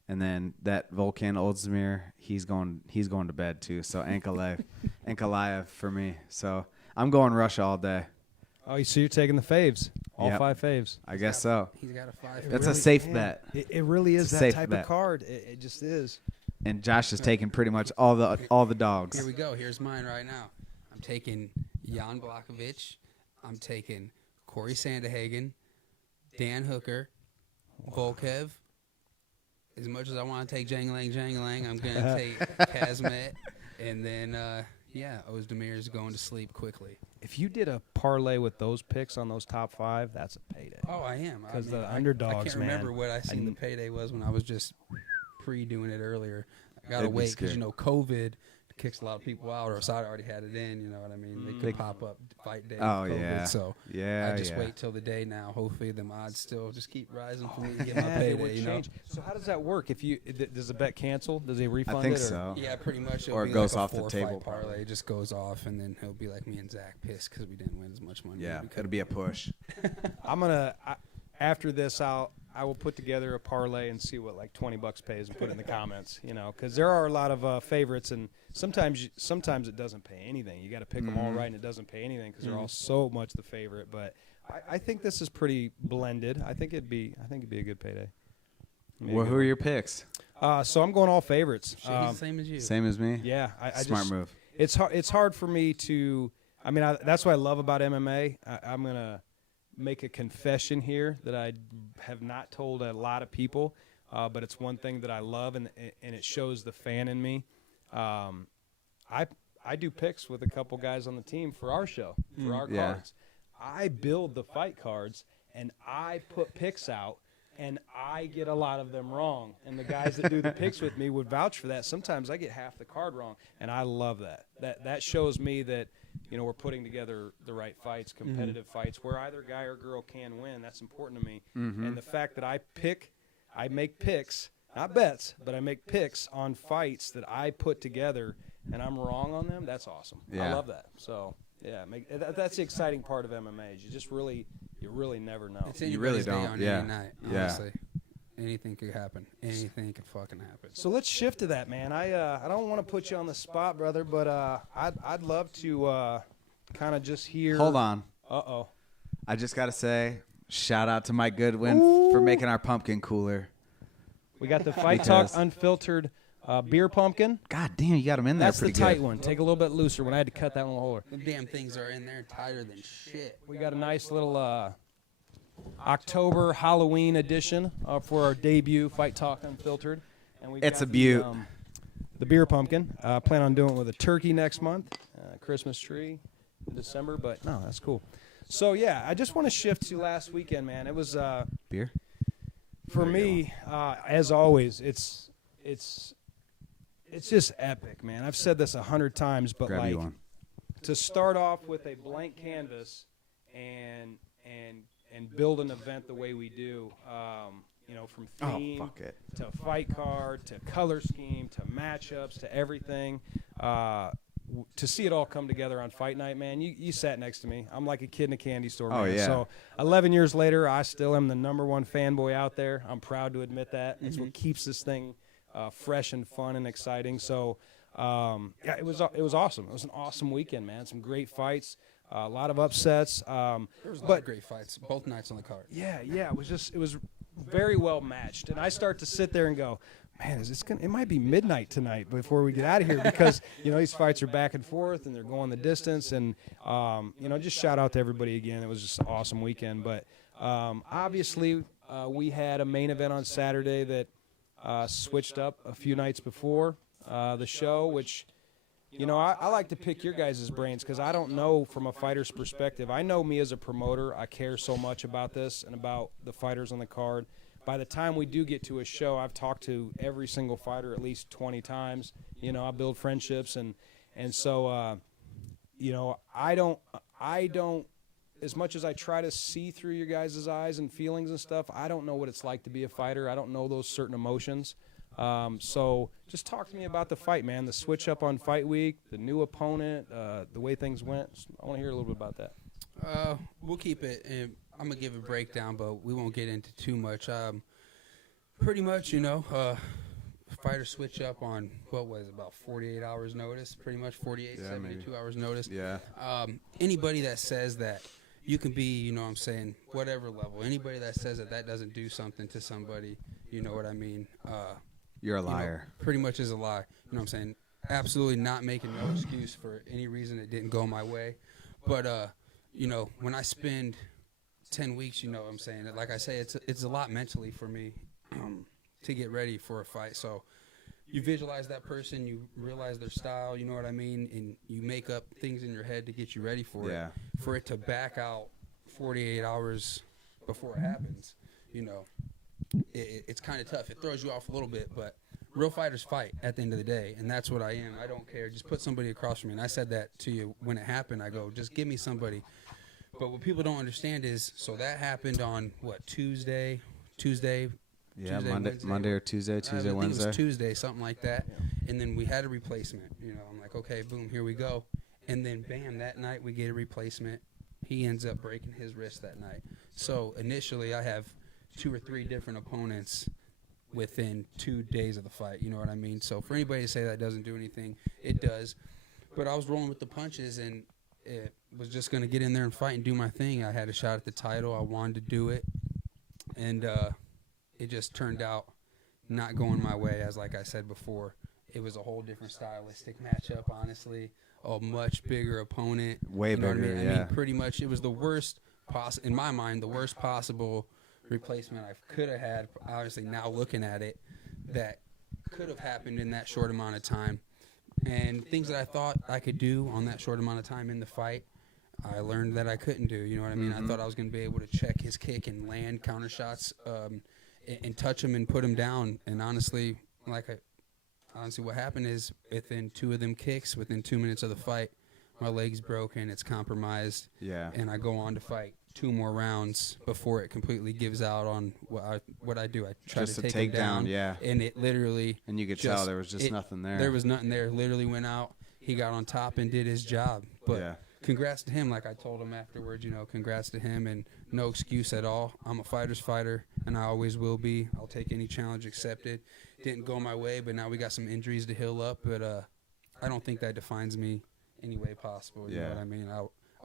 and then that Volkan Ozdemir, he's going to bed too. So Ankalaev for me. So I'm going Russia all day. Oh, so you're taking the faves, all Yep. 5 faves. I guess so. He's got a 5. That's a safe bet. It really is It's a that safe type bet. of card. It just is. And Josh is taking pretty much all the dogs. Here we go. Here's mine right now. I'm taking Jan Blachowicz. I'm taking Corey Sandhagen, Dan Hooker, Volkev. As much as I want to take Jangling, I'm going to take Kazmat. And then, Ozdemir is going to sleep quickly. If you did a parlay with those picks on those top 5, that's a payday. Oh, I am. Because the I underdogs, can't remember what I seen the payday was when I was just pre-doing it earlier. I got to It'd be wait because, scary. COVID kicks a lot of people out, or so I already had it in, you know what I mean? They could pop up fight day with Oh, COVID, yeah. so Yeah, I just yeah. wait till the day now. Hopefully the odds still just keep rising for me to get Yeah, my it would payday, you know? change. So how does that work? Does the bet cancel? Does he refund I think it? Or? so. Yeah, pretty much. Or it be goes like a off the 4-fight table parlay. It just goes off, and then he'll be like me and Zach pissed because we didn't win as much money. Yeah, because it'll be a push. After this, I will put together a parlay and see what like $20 pays and put it in the comments, because there are a lot of favorites, and sometimes it doesn't pay anything. You got to pick them all right, and it doesn't pay anything because they're all so much the favorite. But I think this is pretty blended. I think it'd be a good payday. Well, who are your picks? So I'm going all favorites. Shit, he's the same as you. Same as me. Yeah, Smart move. It's hard for me to. I mean, that's what I love about MMA. I'm gonna make a confession here that I have not told a lot of people, but it's one thing that I love, and it shows the fan in me. I do picks with a couple guys on the team for our show, for our Yeah. cards. I build the fight cards, and I put picks out, and I get a lot of them wrong. And the guys that do the picks with me would vouch for that. Sometimes I get half the card wrong, and I love that. That shows me that we're putting together the right fights, competitive fights, where either guy or girl can win. That's important to me. And the fact that I make picks, not bets, but I make picks on fights that I put together, and I'm wrong on them, that's awesome. I Yeah. love that. So, yeah, that's the exciting part of MMA. Is you really never know. It's You really anybody's day don't, on yeah. any night, Yeah. honestly. Anything could happen. Anything could fucking happen. So let's shift to that, man. I don't want to put you on the spot, brother, but I'd love to kind of just hear. Hold on. Uh-oh. I just got to say, shout out to Mike Goodwin for making our pumpkin cooler. We got the Fight Talk Because- Unfiltered beer pumpkin. God damn, you got him in there That's the pretty tight good. one. Take a little bit looser when I had to cut that one lower. Them damn things are in there tighter than shit. We got a nice little October Halloween edition for our debut Fight Talk Unfiltered. And we It's got a beaut. The beer pumpkin. Plan on doing it with a turkey next month, Christmas tree in December. But no, that's cool. So yeah, I just want to shift to last weekend, man. It was Beer? for me, as always. It's just epic, man. I've said this 100 times, but Grab like you one. to start off with a blank canvas and build an event the way we do, from Oh, theme fuck it. to fight card to color scheme to matchups to everything. To see it all come together on fight night, man, you sat next to me. I'm like a kid in a candy store, man. Oh, yeah. So 11 years later, I still am the #1 fanboy out there. I'm proud to admit that. It's what keeps this thing fresh and fun and exciting. So, yeah, it was awesome. It was an awesome weekend, man. Some great fights, a lot of upsets. There was a lot of great fights both nights on the card. Yeah, it was very well matched. And I start to sit there and go, man, it might be midnight tonight before we get out of here because, these fights are back and forth and they're going the distance. And, just shout out to everybody again. It was just an awesome weekend. But obviously we had a main event on Saturday that Switched up a few nights before the show, which, I like to pick your guys' brains because I don't know from a fighter's perspective. I know me as a promoter, I care so much about this and about the fighters on the card. By the time we do get to a show, I've talked to every single fighter at least 20 times. I build friendships, and so I don't, as much as I try to see through your guys' eyes and feelings and stuff, I don't know what it's like to be a fighter. I don't know those certain emotions. So just talk to me about the fight, man, the switch up on fight week, the new opponent, the way things went. I want to hear a little bit about that. We'll keep it, and I'm going to give a breakdown, but we won't get into too much. Pretty much, fighter switch up on, about 48 hours notice, pretty much 48, 72 hours notice. Yeah. Anybody that says that you can be, whatever level, anybody that says that doesn't do something to somebody, you know what I mean? You're a liar. Pretty much is a lie. You know what I'm saying? Absolutely not making no excuse for any reason it didn't go my way. But, when I spend 10 weeks, you know what I'm saying? Like I say, it's a lot mentally for me to get ready for a fight. So you visualize that person, you realize their style, you know what I mean? And you make up things in your head to get you ready for it. For it to back out 48 hours before it happens, it's kind of tough. It throws you off a little bit, but real fighters fight at the end of the day, and that's what I am. I don't care. Just put somebody across from me. And I said that to you when it happened. I go, just give me somebody. But what people don't understand is, so that happened on, Tuesday? Yeah, Tuesday, Monday or Tuesday, Wednesday. Wednesday. I think it was Tuesday, something like that. And then we had a replacement. I'm like, okay, boom, here we go. And then, bam, that night we get a replacement. He ends up breaking his wrist that night. So initially I have 2 or 3 different opponents within 2 days of the fight. You know what I mean? So for anybody to say that doesn't do anything, it does. But I was rolling with the punches, and it was just going to get in there and fight and do my thing. I had a shot at the title. I wanted to do it. And it just turned out not going my way, as like I said before. It was a whole different stylistic matchup, honestly. A much bigger opponent. Way bigger, I mean, pretty much it was the worst, in my mind, the worst possible replacement I could have had. Obviously, now looking at it, that could have happened in that short amount of time. And things that I thought I could do on that short amount of time in the fight, I learned that I couldn't do. You know what I mean? I thought I was going to be able to check his kick and land counter shots and touch him and put him down. And honestly, what happened is within 2 of them kicks, within 2 minutes of the fight, my leg's broken, it's compromised. Yeah. And I go on to fight 2 more rounds before it completely gives out on what I do. I try just to a take him down. Yeah. And it literally. And you could tell there was just nothing there. There was nothing there. Literally went out. He got on top and did his job. But congrats to him. Like I told him afterwards, congrats to him, and no excuse at all. I'm a fighter's fighter, and I always will be. I'll take any challenge accepted. Didn't go my way, but now we got some injuries to heal up. But I don't think that defines me any way possible. You know what I mean?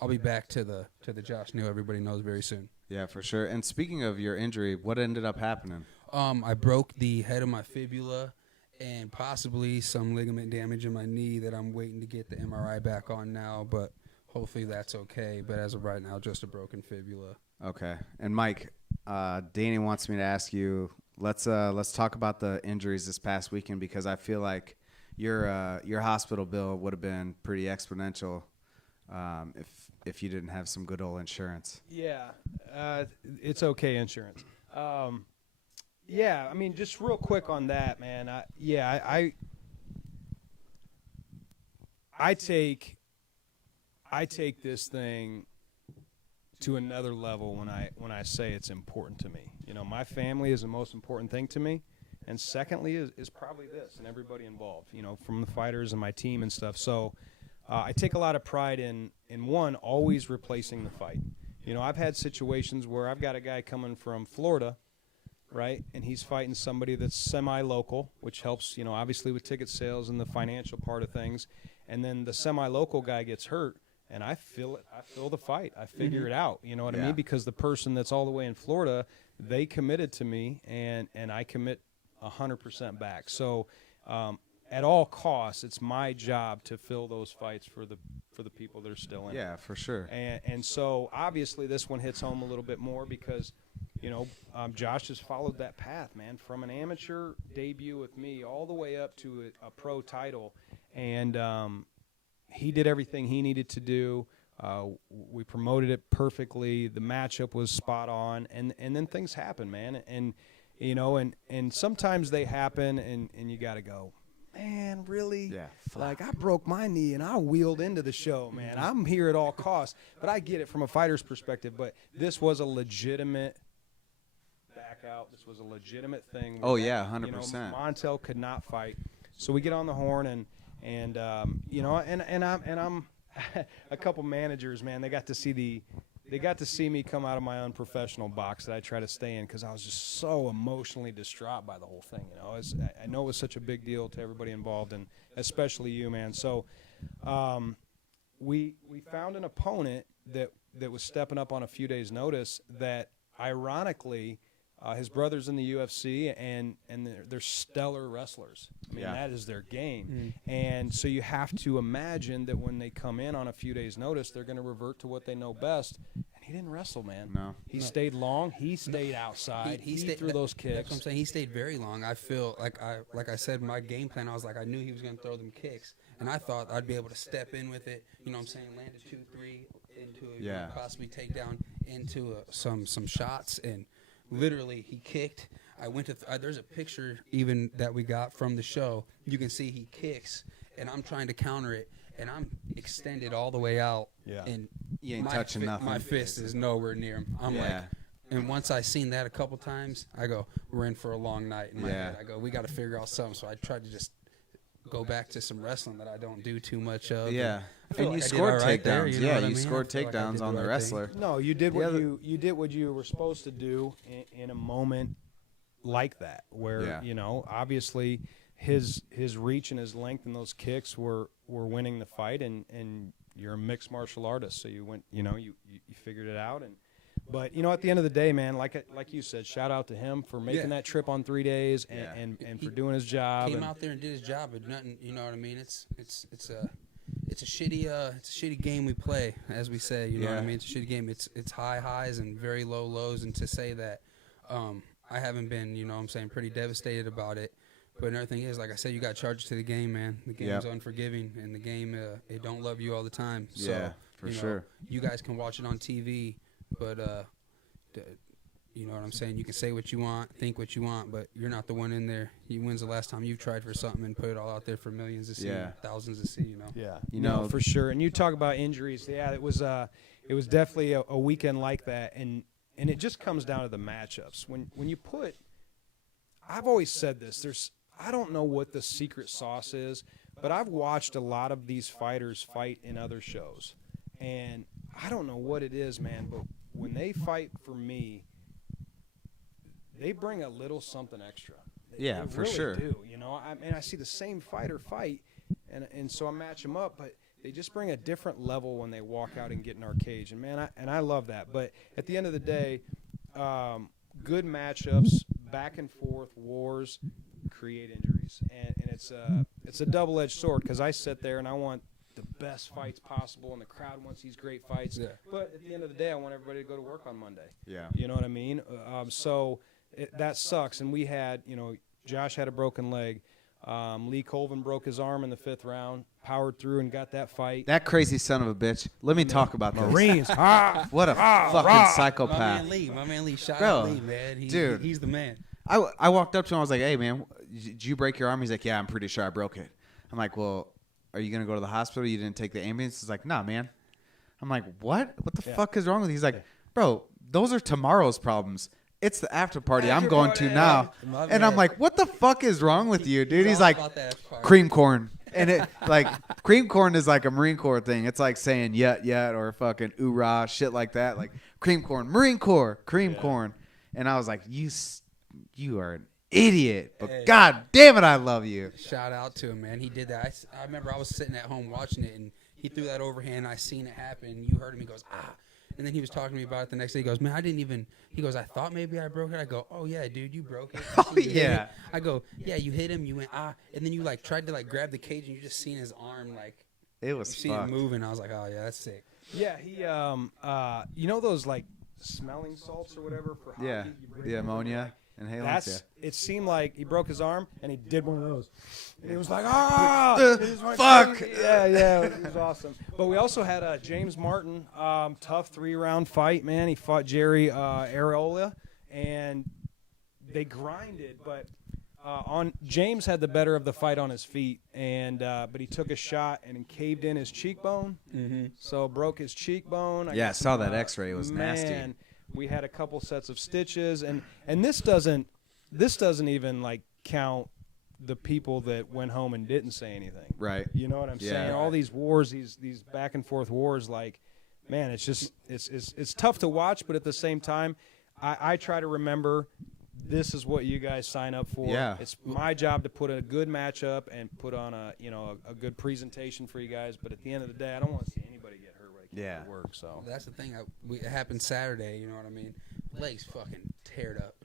I'll be back to the Josh Neal everybody knows very soon. Yeah, for sure. And speaking of your injury, what ended up happening? I broke the head of my fibula and possibly some ligament damage in my knee that I'm waiting to get the MRI back on now, but hopefully that's okay. But as of right now, just a broken fibula. Okay. And Mike, Danny wants me to ask you, let's talk about the injuries this past weekend, because I feel like your hospital bill would have been pretty exponential if you didn't have some good old insurance. Yeah, it's okay insurance. Yeah, I mean, just real quick on that, man. I take this thing to another level when I say it's important to me. My family is the most important thing to me, and secondly is probably this and everybody involved. From the fighters and my team and stuff. So I take a lot of pride in one, always replacing the fight. I've had situations where I've got a guy coming from Florida, right, and he's fighting somebody that's semi-local, which helps, obviously with ticket sales and the financial part of things. And then the semi-local guy gets hurt, and I feel it. I feel the fight. I figure it out. You know what I mean? Because the person that's all the way in Florida, they committed to me, and I commit 100% back. So at all costs, it's my job to fill those fights for the people that are still in. Yeah, for sure. And so obviously this one hits home a little bit more because Josh just followed that path, man, from an amateur debut with me all the way up to a pro title. And he did everything he needed to do. We promoted it perfectly. The matchup was spot on. And then things happen, man. And sometimes they happen, and you got to go, man, really? Yeah. Like, I broke my knee, and I wheeled into the show, man. I'm here at all costs. But I get it from a fighter's perspective. But this was a legitimate back out. This was a legitimate thing. Oh, yeah, 100%. Montel could not fight. So we get on the horn, and I'm a couple managers, man. They got to see me come out of my unprofessional box that I try to stay in because I was just so emotionally distraught by the whole thing. I know it was such a big deal to everybody involved, and especially you, man. So we found an opponent that was stepping up on a few days' notice that, ironically, his brother's in the UFC, and they're stellar wrestlers. I mean, that is their game. And so you have to imagine that when they come in on a few days' notice, they're going to revert to what they know best. And he didn't wrestle, man. No. He stayed long. He stayed outside. He threw those kicks. That's what I'm saying. He stayed very long. I feel like I said, my game plan, I was like, I knew he was going to throw them kicks. And I thought I'd be able to step in with it. You know what I'm saying? Land a 2-3 into it. Possibly take down into some shots. And literally, he kicked. I went to there's a picture even that we got from the show. You can see he kicks, and I'm trying to counter it, and I'm extended all the way out. Yeah. And You ain't touching nothing. My fist is nowhere near him. I'm like, and once I seen that a couple times, I go, we're in for a long night. In my head, I go, we got to figure out something. So I tried to just go back to some wrestling that I don't do too much of. Yeah. And And you like scored right takedowns. there, you know what I You mean? scored I feel like I takedowns did on the the right thing. wrestler. No, you did what you were supposed to do in a moment like that, where obviously his reach and his length and those kicks were winning the fight, and you're a mixed martial artist, so you went, you figured it out. But at the end of the day, man, like you said, shout out to him for making that trip on 3 days and for doing his job. Came out there and did his job, but nothing. You know what I mean? It's a shitty game we play, as we say. You know what I mean? It's a shitty game. It's high highs and very low lows, and to say that I haven't been, pretty devastated about it. But another thing is, like I said, you got charged to the game, man. The game's unforgiving, and the game it don't love you all the time. So, for sure. You guys can watch it on TV, but you know what I'm saying? You can say what you want, think what you want, but you're not the one in there. When's the last time you've tried for something and put it all out there for millions to see, thousands to see, Yeah, you for sure. And you talk about injuries. Yeah, it was definitely a weekend like that, and it just comes down to the matchups. When you put, I've always said this, I don't know what the secret sauce is, but I've watched a lot of these fighters fight in other shows, and I don't know what it is, man, but when they fight for me, they bring a little something extra. They for really sure. do, I see the same fighter fight, and so I match them up, but they just bring a different level when they walk out and get in our cage, and man, I love that. But at the end of the day, good matchups, back and forth wars, create injuries, and it's a double-edged sword, because I sit there and I want the best fights possible, and the crowd wants these great fights. Yeah. But at the end of the day, I want everybody to go to work on Monday. Yeah. You know what I mean? So that sucks. And we had, Josh had a broken leg. Lee Colvin broke his arm in the 5th round, powered through and got that fight. That crazy son of a bitch. Let me talk about this. Marines. What a fucking psychopath. My man Lee. Shout Bro, out Lee, man. Dude. He's the man. I walked up to him. I was like, hey, man, did you break your arm? He's like, yeah, I'm pretty sure I broke it. I'm like, well, are you going to go to the hospital? You didn't take the ambulance? He's like, nah, man. I'm like, what? What the fuck is wrong with you? He's like, bro, those are tomorrow's problems. It's the after party I'm going to now. And I'm like, what the fuck is wrong with you, dude? He's like, cream corn. And it like cream corn is like a Marine Corps thing. It's like saying yet or fucking oorah, shit like that. Like cream corn, Marine Corps, cream corn. And I was like, you are an idiot, but god damn it, I love you. Shout out to him, man. He did that. I remember I was sitting at home watching it, and he threw that overhand. I seen it happen. You heard him. He goes, ah. And then he was talking to me about it the next day. He goes, man, I didn't even. He goes, I thought maybe I broke it. I go, oh yeah, dude, you broke it. Oh yeah. I go, yeah, you hit him. You went and then you like tried to like grab the cage, and you just seen his arm like. It was seen it moving. I was like, oh yeah, that's sick. Yeah, he those like smelling salts or whatever for hockey. Yeah, You break the them, ammonia inhalants. Yeah. It seemed like he broke his arm and he did one of those. And he was like, fuck. Yeah, it was awesome. But we also had James Martin, tough 3-round fight, man. He fought Jerry Areola, and they grinded, but James had the better of the fight on his feet, and but he took a shot and caved in his cheekbone, so broke his cheekbone. I saw that X-ray. It was nasty. Man, we had a couple sets of stitches, and this doesn't even like count the people that went home and didn't say anything. Right. You know what I'm saying? All these wars, these back and forth wars, like, man, it's just it's tough to watch, but at the same time, I try to remember this is what you guys sign up for. Yeah. It's my job to put a good matchup and put on a good presentation for you guys, but at the end of the day, I don't want to see anybody get hurt when they can't work. So that's the thing. It happened Saturday. You know what I mean? Legs fucking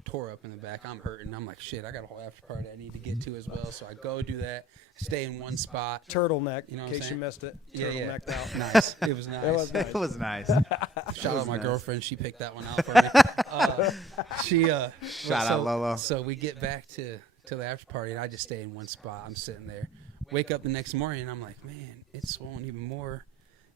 tore up in the back. I'm hurting. I'm like, shit, I got a whole after party I need to get to as well. So I go do that, stay in one spot. Turtleneck, you know in case you missed it. Turtlenecked out. Nice. It was nice. It was nice. Shout out my girlfriend. She picked that one out for me. Shout out Lolo. So we get back to the after party, and I just stay in one spot. I'm sitting there. Wake up the next morning, and I'm like, man, it's swollen even more.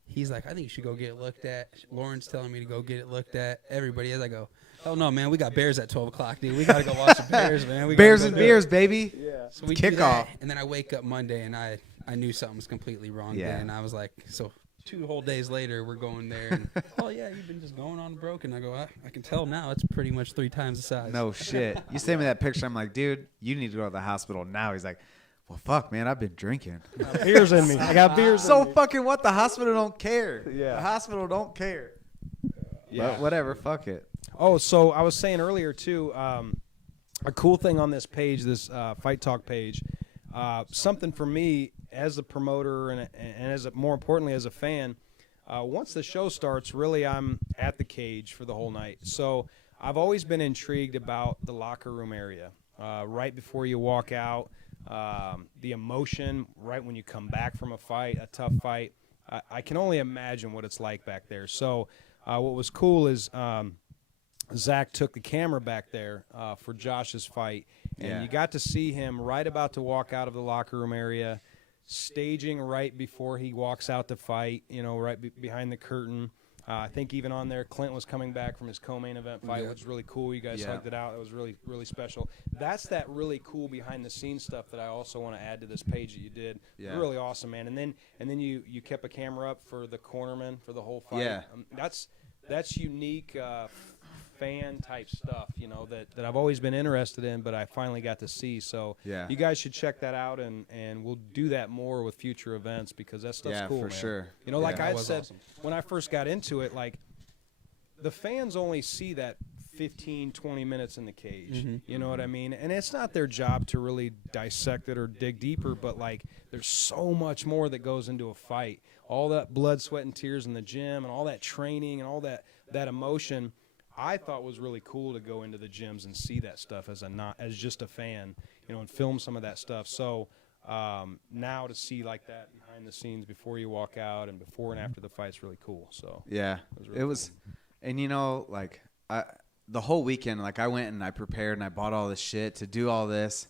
He's like, I think you should go get it looked at. Lauren's telling me to go get it looked at. Everybody, as I go, oh no, man, we got Bears at 12 o'clock, dude. We gotta go watch the Bears, man. Bears and beers, baby. Yeah. So we kick off. And then I wake up Monday, and I knew something was completely wrong. Yeah. Then I was like, so 2 whole days later, we're going there. And, oh yeah, you've been just going on broken. I go, I can tell now. It's pretty much 3 times the size. No shit. You sent me that picture. I'm like, dude, you need to go to the hospital now. He's like, well, fuck, man, I've been drinking. I got beers in me. I got beers So in me. fucking what? The hospital don't care. Yeah. The hospital don't care. Yeah. But whatever. Fuck it. Oh, so I was saying earlier, too, a cool thing on this page, this Fight Talk page, something for me as a promoter and as more importantly as a fan, once the show starts, really I'm at the cage for the whole night. So I've always been intrigued about the locker room area. Right before you walk out, the emotion right when you come back from a fight, a tough fight. I can only imagine what it's like back there. So what was cool is Zach took the camera back there for Josh's fight, and you got to see him right about to walk out of the locker room area, staging right before he walks out to fight, right behind the curtain. I think even on there, Clint was coming back from his co-main event fight, which was really cool. You guys hugged it out. It was really, really special. That's that really cool behind-the-scenes stuff that I also want to add to this page that you did. Yeah. Really awesome, man. And then you kept a camera up for the cornerman for the whole fight. Yeah. That's unique fan-type stuff, that I've always been interested in, but I finally got to see. So you guys should check that out, and we'll do that more with future events because that stuff's cool, for man. sure. Like I said, awesome. when I first got into it, like, the fans only see that 15, 20 minutes in the cage. You know what I mean? And it's not their job to really dissect it or dig deeper, but, like, there's so much more that goes into a fight. All that blood, sweat, and tears in the gym and all that training and all that emotion, I thought was really cool to go into the gyms and see that stuff as just a fan, and film some of that stuff. So now to see like that behind the scenes before you walk out and before and after the fight's really cool. So it was and the whole weekend, like, I went and I prepared and I bought all this shit to do all this,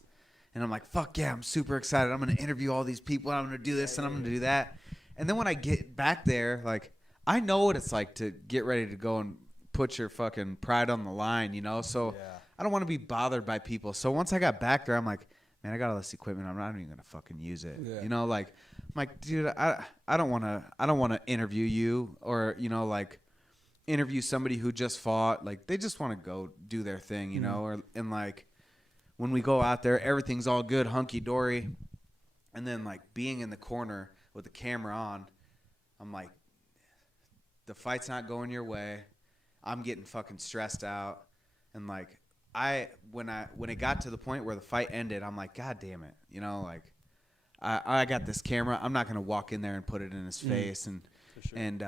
and I'm like, fuck yeah, I'm super excited. I'm gonna interview all these people. I'm gonna do this and I'm gonna do that. And then when I get back there, like, I know what it's like to get ready to go and put your fucking pride on the line, so I don't want to be bothered by people. So once I got back there, I'm like, man, I got all this equipment, I'm not even gonna fucking use it. I'm like, dude, I don't want to interview you or interview somebody who just fought. Like, they just want to go do their thing, and like, when we go out there, everything's all good, hunky-dory, and then, like, being in the corner with the camera on, I'm like, the fight's not going your way. I'm getting fucking stressed out. And, like, when it got to the point where the fight ended, I'm like, God damn it. I got this camera. I'm not going to walk in there and put it in his face. And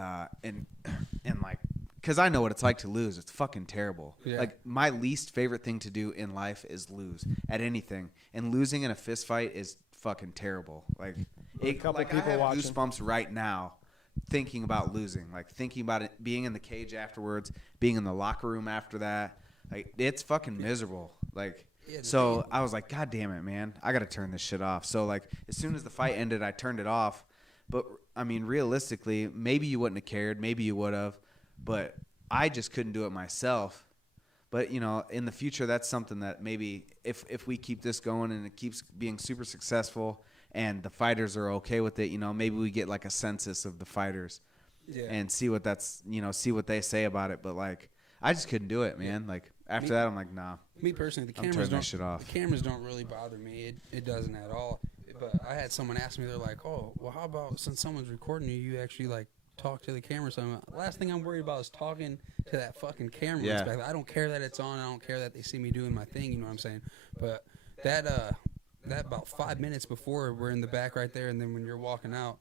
like, because I know what it's like to lose. It's fucking terrible. Yeah. Like, my least favorite thing to do in life is lose at anything. And losing in a fist fight is fucking terrible. Like, I have goosebumps right now thinking about losing, like thinking about it, being in the cage afterwards, being in the locker room after that. Like, it's fucking miserable. Like, so I was like, God damn it, man, I got to turn this shit off. So, like, as soon as the fight ended, I turned it off. But, I mean, realistically, maybe you wouldn't have cared. Maybe you would have. But I just couldn't do it myself. But, you know, in the future, that's something that maybe if we keep this going and it keeps being super successful and the fighters are okay with it, you know, maybe we get like a census of the fighters and see what see what they say about it. But, like, I just couldn't do it, man. Like, after that, I'm like, nah. Me personally, the cameras don't really bother me. It doesn't at all. But I had someone ask me, they're like, oh, well, how about since someone's recording you, you actually, like, talk to the camera? So last thing I'm worried about is talking to that fucking camera. Yeah. I don't care that it's on. I don't care that they see me doing my thing. You know what I'm saying? But that about 5 minutes before we're in the back right there, and then when you're walking out,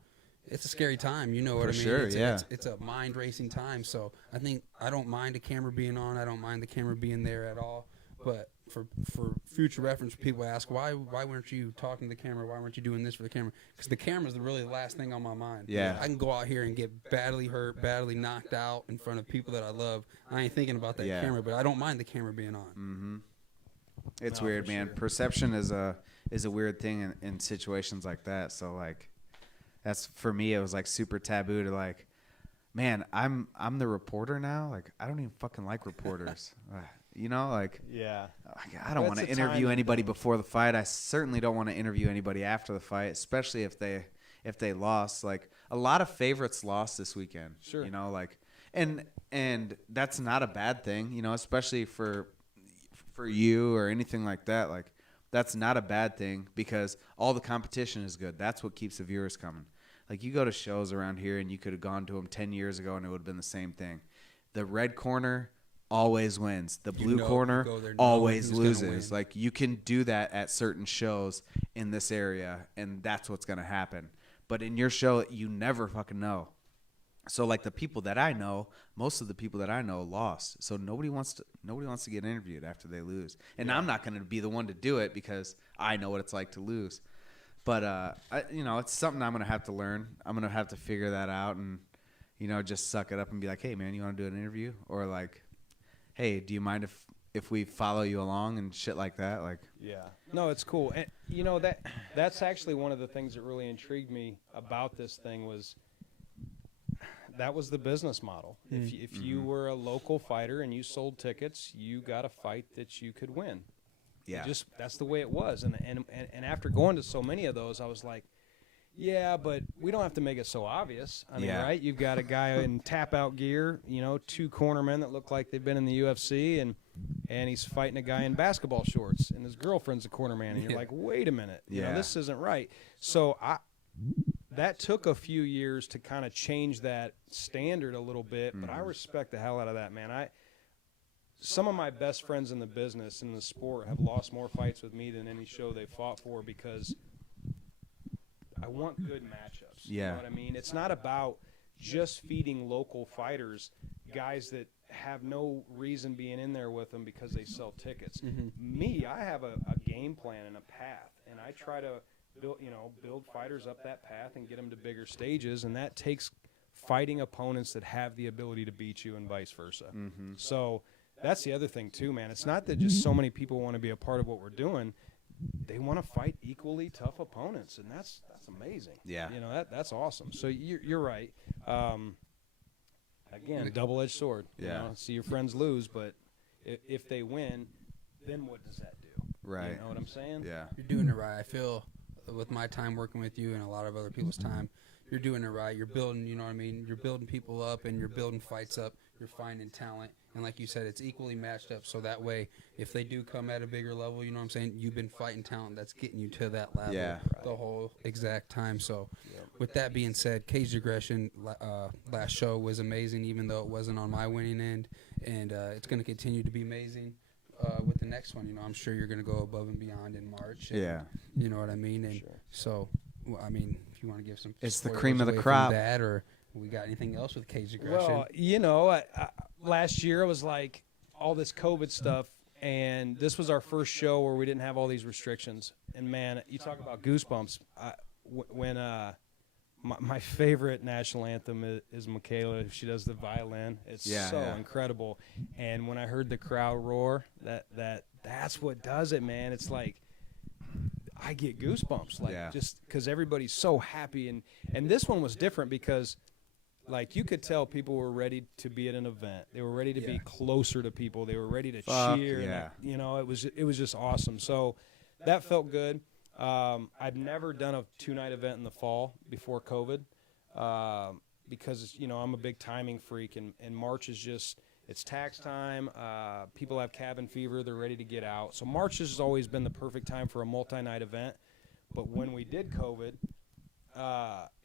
it's a scary time. You know what I mean? Sure, it's a mind racing time. So I think I don't mind the camera being on. I don't mind the camera being there at all. But for future reference, people ask, why weren't you talking to the camera? Why weren't you doing this for the camera? Because the camera's really the last thing on my mind. Yeah. I can go out here and get badly hurt, badly knocked out in front of people that I love. I ain't thinking about that camera, but I don't mind the camera being on. Mm-hmm. It's weird, man. Sure. Perception is a weird thing in situations like that. So, like, that's, for me, it was like super taboo to, like, man, I'm the reporter now. Like, I don't even fucking like reporters. You know, like, I don't want to interview anybody before the fight. I certainly don't want to interview anybody after the fight, especially if they lost. Like, a lot of favorites lost this weekend. Sure. You know, like, and that's not a bad thing, you know, especially for you or anything like that. Like, that's not a bad thing because all the competition is good. That's what keeps the viewers coming. Like, you go to shows around here and you could have gone to them 10 years ago and it would have been the same thing. The red corner always wins. The blue corner always loses. Like, you can do that at certain shows in this area, and that's what's going to happen. But in your show, you never fucking know. So, like, the people that I know, most of the people that I know lost. So nobody wants to get interviewed after they lose. And I'm not going to be the one to do it because I know what it's like to lose. But it's something I'm going to have to learn. I'm going to have to figure that out and, you know, just suck it up and be like, hey, man, you want to do an interview? Or, like, hey, do you mind if we follow you along and shit like that? Like, no, it's cool. And you know, that's actually one of the things that really intrigued me about this thing was that was the business model. If you were a local fighter and you sold tickets, you got a fight that you could win. That's the way it was. And after going to so many of those, I was like, yeah, but we don't have to make it so obvious. I mean, right? You've got a guy in tap-out gear, you know, two cornermen that look like they've been in the UFC, and he's fighting a guy in basketball shorts, and his girlfriend's a cornerman, and you're like, wait a minute, you know, this isn't right. So that took a few years to kind of change that standard a little bit, but I respect the hell out of that, man. Some of my best friends in the business, in the sport, have lost more fights with me than any show they fought for because I want good matchups. You know what I mean? It's not about just feeding local fighters guys that have no reason being in there with them because they sell tickets. Me, I have a game plan and a path, and I try to build fighters up that path and get them to bigger stages, and that takes fighting opponents that have the ability to beat you and vice versa. So that's the other thing too, man. It's not that just so many people want to be a part of what we're doing. They want to fight equally tough opponents, and that's amazing. You know, that's awesome. So you're right. Again, double-edged sword. You know, see your friends lose, but if they win, then what does that do? Right. You know what I'm saying? You're doing it right. I feel with my time working with you and a lot of other people's time, you're doing it right. You're building, you know what I mean? You're building people up and you're building fights up. You're finding talent. And like you said, it's equally matched up. So that way, if they do come at a bigger level, you know what I'm saying? You've been fighting talent that's getting you to that level the whole exact time. So with that being said, Cage Aggression last show was amazing, even though it wasn't on my winning end. And it's going to continue to be amazing with the next one. You know, I'm sure you're going to go above and beyond in March. And, you know what I mean? And so, I mean, if you want to give some, it's the cream of the crop. That, or we got anything else with Cage Aggression? Well, you know, last year it was like all this COVID stuff, and this was our first show where we didn't have all these restrictions. And man, you talk about goosebumps. When my favorite national anthem is Michaela. She does the violin. It's incredible. And when I heard the crowd roar, that's what does it, man. It's like I get goosebumps, like just because everybody's so happy. And this one was different because, like, you could tell people were ready to be at an event. They were ready to be closer to people. They were ready to cheer. Yeah. And, you know, it was just awesome. So that felt good. I've never done a 2-night event in the fall before COVID because, you know, I'm a big timing freak, and March is just – it's tax time. People have cabin fever. They're ready to get out. So March has always been the perfect time for a multi-night event. But when we did COVID,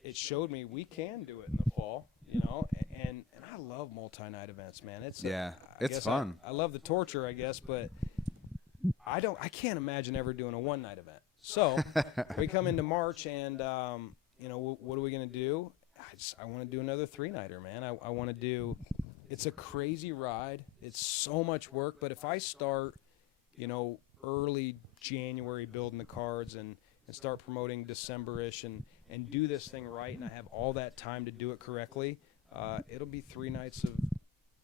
it showed me we can do it in the fall, you know, and I love multi-night events, man. It's fun. I love the torture, I guess, but I can't imagine ever doing a one-night event. So we come into March, and you know, what are we going to do? I want to do another 3-nighter, man. I want to do. It's a crazy ride. It's so much work. But if I start, you know, early January building the cards and start promoting December-ish and do this thing right, and I have all that time to do it correctly, it'll be 3 nights of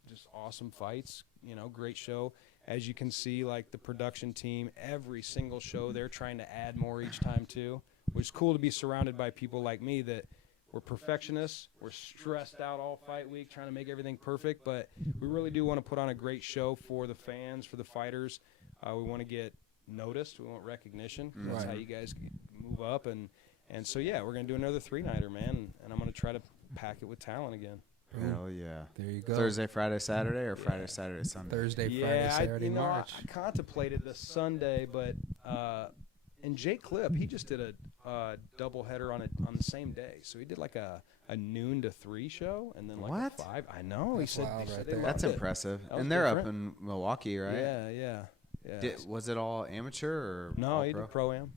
just awesome fights. You know, great show. As you can see, like the production team, every single show, they're trying to add more each time too, which is cool to be surrounded by people like me that we're perfectionists. We're stressed out all fight week trying to make everything perfect, but we really do want to put on a great show for the fans, for the fighters. We want to get noticed. We want recognition. That's how you guys move up. And so, yeah, we're going to do another 3-nighter, man, and I'm going to try to pack it with talent again. Hell yeah. There you go. Thursday, Friday, Saturday, or Friday, Saturday, Sunday? Thursday, Friday, Saturday, March. I contemplated the Sunday, but and Jake Clip, he just did a doubleheader on the same day. So he did like a noon to 3 show, and then like a 5. I know. That's he wild said right there. That's impressive. And they're up in Milwaukee, right? Yeah. Was it all amateur or no? all He pro? did pro-am.